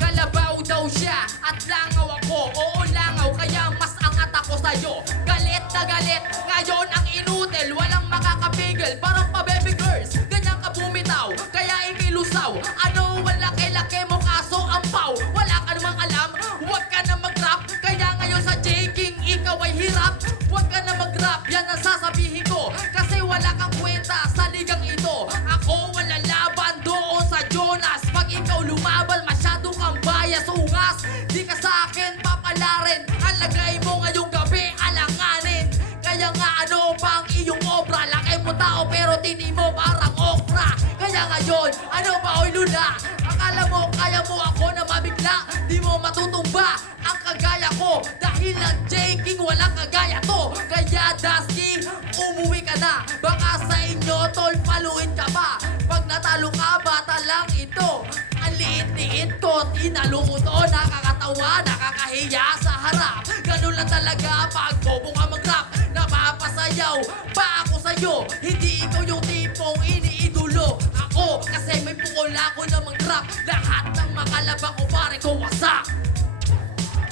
Kalabaw daw siya at langaw ako. Oo, langaw, kaya mas angat ako sa'yo. Galit na galit, ngayon ang inutil. Walang makakapigil, parang pa baby girls. Ganyan ka bumitaw, kaya ikilusaw. Ano, wala laki mo kaso ampaw. Wala ka namang alam, huwag ka na mag-rap. Kaya ngayon sa J-King, ikaw ay hirap. Huwag ka na mag-rap, yan ang sasabihin ko. Kasi wala kang kwenta sa ligang ito. Ako wala laban doon sa Jonas. Pag ikaw lumabal, masyado kang bias. Ungas, di ka sa akin papalarin. Ang lagay mo ngayong gabi, alanganin. Kaya nga ano pang iyong obra. Laki mo tao pero tini mo parang okra. Kaya ngayon, ano ba oy lula? Akala mo kaya mo ako na mabigla. Di mo matutumba ang kagaya ko. Dahil ang J-King walang kagaya to. Kaya Dusty, umuwi ka na. Baka sa inyo tol, paluin ka pa. Pag natalo ka, bata lang ito. Ang liit-liit ko, tinalo mo to. Nakakatawa, nakakahiya sa harap. Ganun lang talaga pag bobo ka mag-rap. Napapasayaw pa ako sa'yo. Hindi ikaw yung tipong iniidolo. Ako, kasi may pukol ako na mag-rap. Lahat ng makalabang ko pare ko wasak.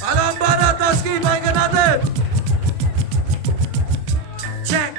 Alam ba na, Tusky, pakinggan natin. Check!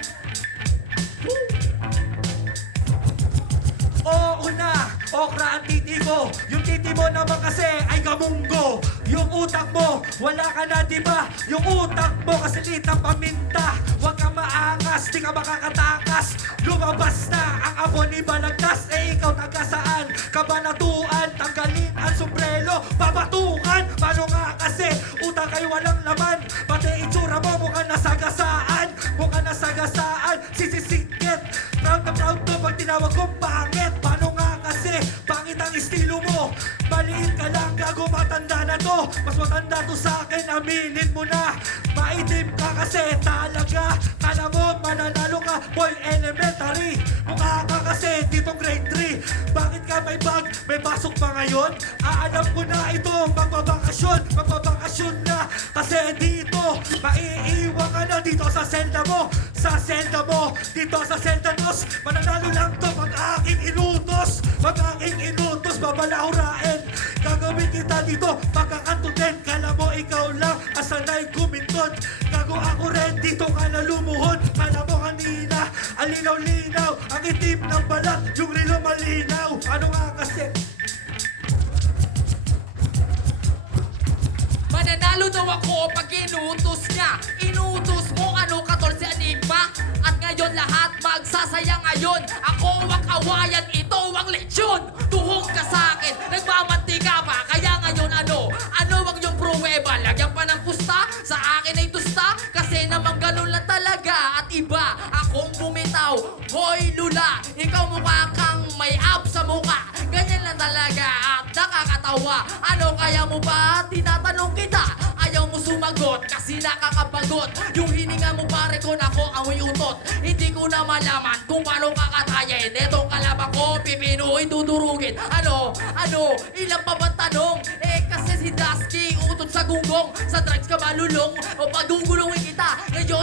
Oo na, okra ang titi ko. Yung titi mo naman kasi ay gamunggo. Yung utak mo, wala ka na diba? Yung utak mo kasi litang paminta. Huwag kang maangas, di ka makakatakas. Lumabas na ang abo ni Balagtas. Eh ikaw taga saan? Kabanatuan, tanggalin ang sombrero. Babatukan, paano nga kasi? Utak ay walang laman. Pati itsura mo mukhang nasagasaan. Mukhang nasagasaan, sisisikit. Proud na proud to pag tinawag kong pangit. Paano nga kasi? Pangit ang estilo mo. Maliit ka lang, gago matanda na to. Mas matanda to sa akin, aminin mo na. Maitim ka kasi talaga. Kala mo mananalo ka, boy elementary. Mukha ka kasi ditong grade 3. Bakit ka may bag, may pasok pa ngayon? Alam ko na ito, magbabakasyon na. Kasi dito, maiiwan ka na dito sa selda mo. Sa selda mo, dito sa selda nos. Mananalo lang to pag aking inutos. Pag aking inutos, babalahurain. Gagawin kita dito, pagkakantutin. Kala mo ikaw lang, asanay kumintod. Gago ako rin, dito ka na lumuhod. Kala mo kanina, ang linaw-linaw. Ang itim ng balat, yung rilo malinaw. Ano nga kasi? Mananalo daw ako pag inutos niya. Inutos mo ano katol si Enigma. At ngayon lahat magsasaya ngayon. Ako ang kawayan, ito ang lechon. Tuhog ka sa akin, nagmamantika pa. Kaya ngayon ano? Ano ang yung pruweba? Lagyan pa ng pusta, sa akin ay tusta. Kasi naman ganun lang talaga. At iba, akong bumitaw. Hoy lula, ikaw mukha kang may abs sa mukha. Ganyan lang talaga at nakakatawa. Ano kaya mo ba? Tinatanong kita. Ayaw mo sumagot kasi nakakabagot. Yung hininga mo pare ko nako amoy utot. Hindi ko na malaman kung paano kakatayin. Etong kalaban ko, pipinuhin, dudurugin. Ano? Ilang pa bang tanong? Eh kasi si Dusky utot sa gunggong. Sa drugs ka malulong o pagugulong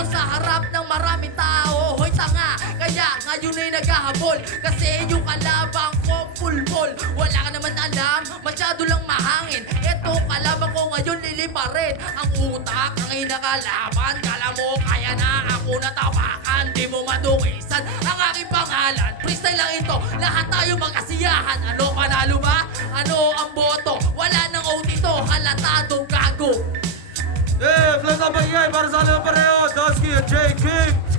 sa harap ng maraming tao. Hoy tanga, kaya ngayon ay naghahabol. Kasi yung kalabang ko pulbol. Wala ka naman alam, masyado lang mahangin. Eto kalabang ko ngayon lilipa rin. Ang utak ang inakalaban. Kala mo kaya na ako natapakan. Di mo madukisan ang aking pangalan. Freestyle lang ito, lahat tayo magkasiyahan. Ano, panalo ba? Ano ang boto? Wala nang out ito, halatadong gago. Eh, flat na maingay para sa alam pareho. Dusky at J. King.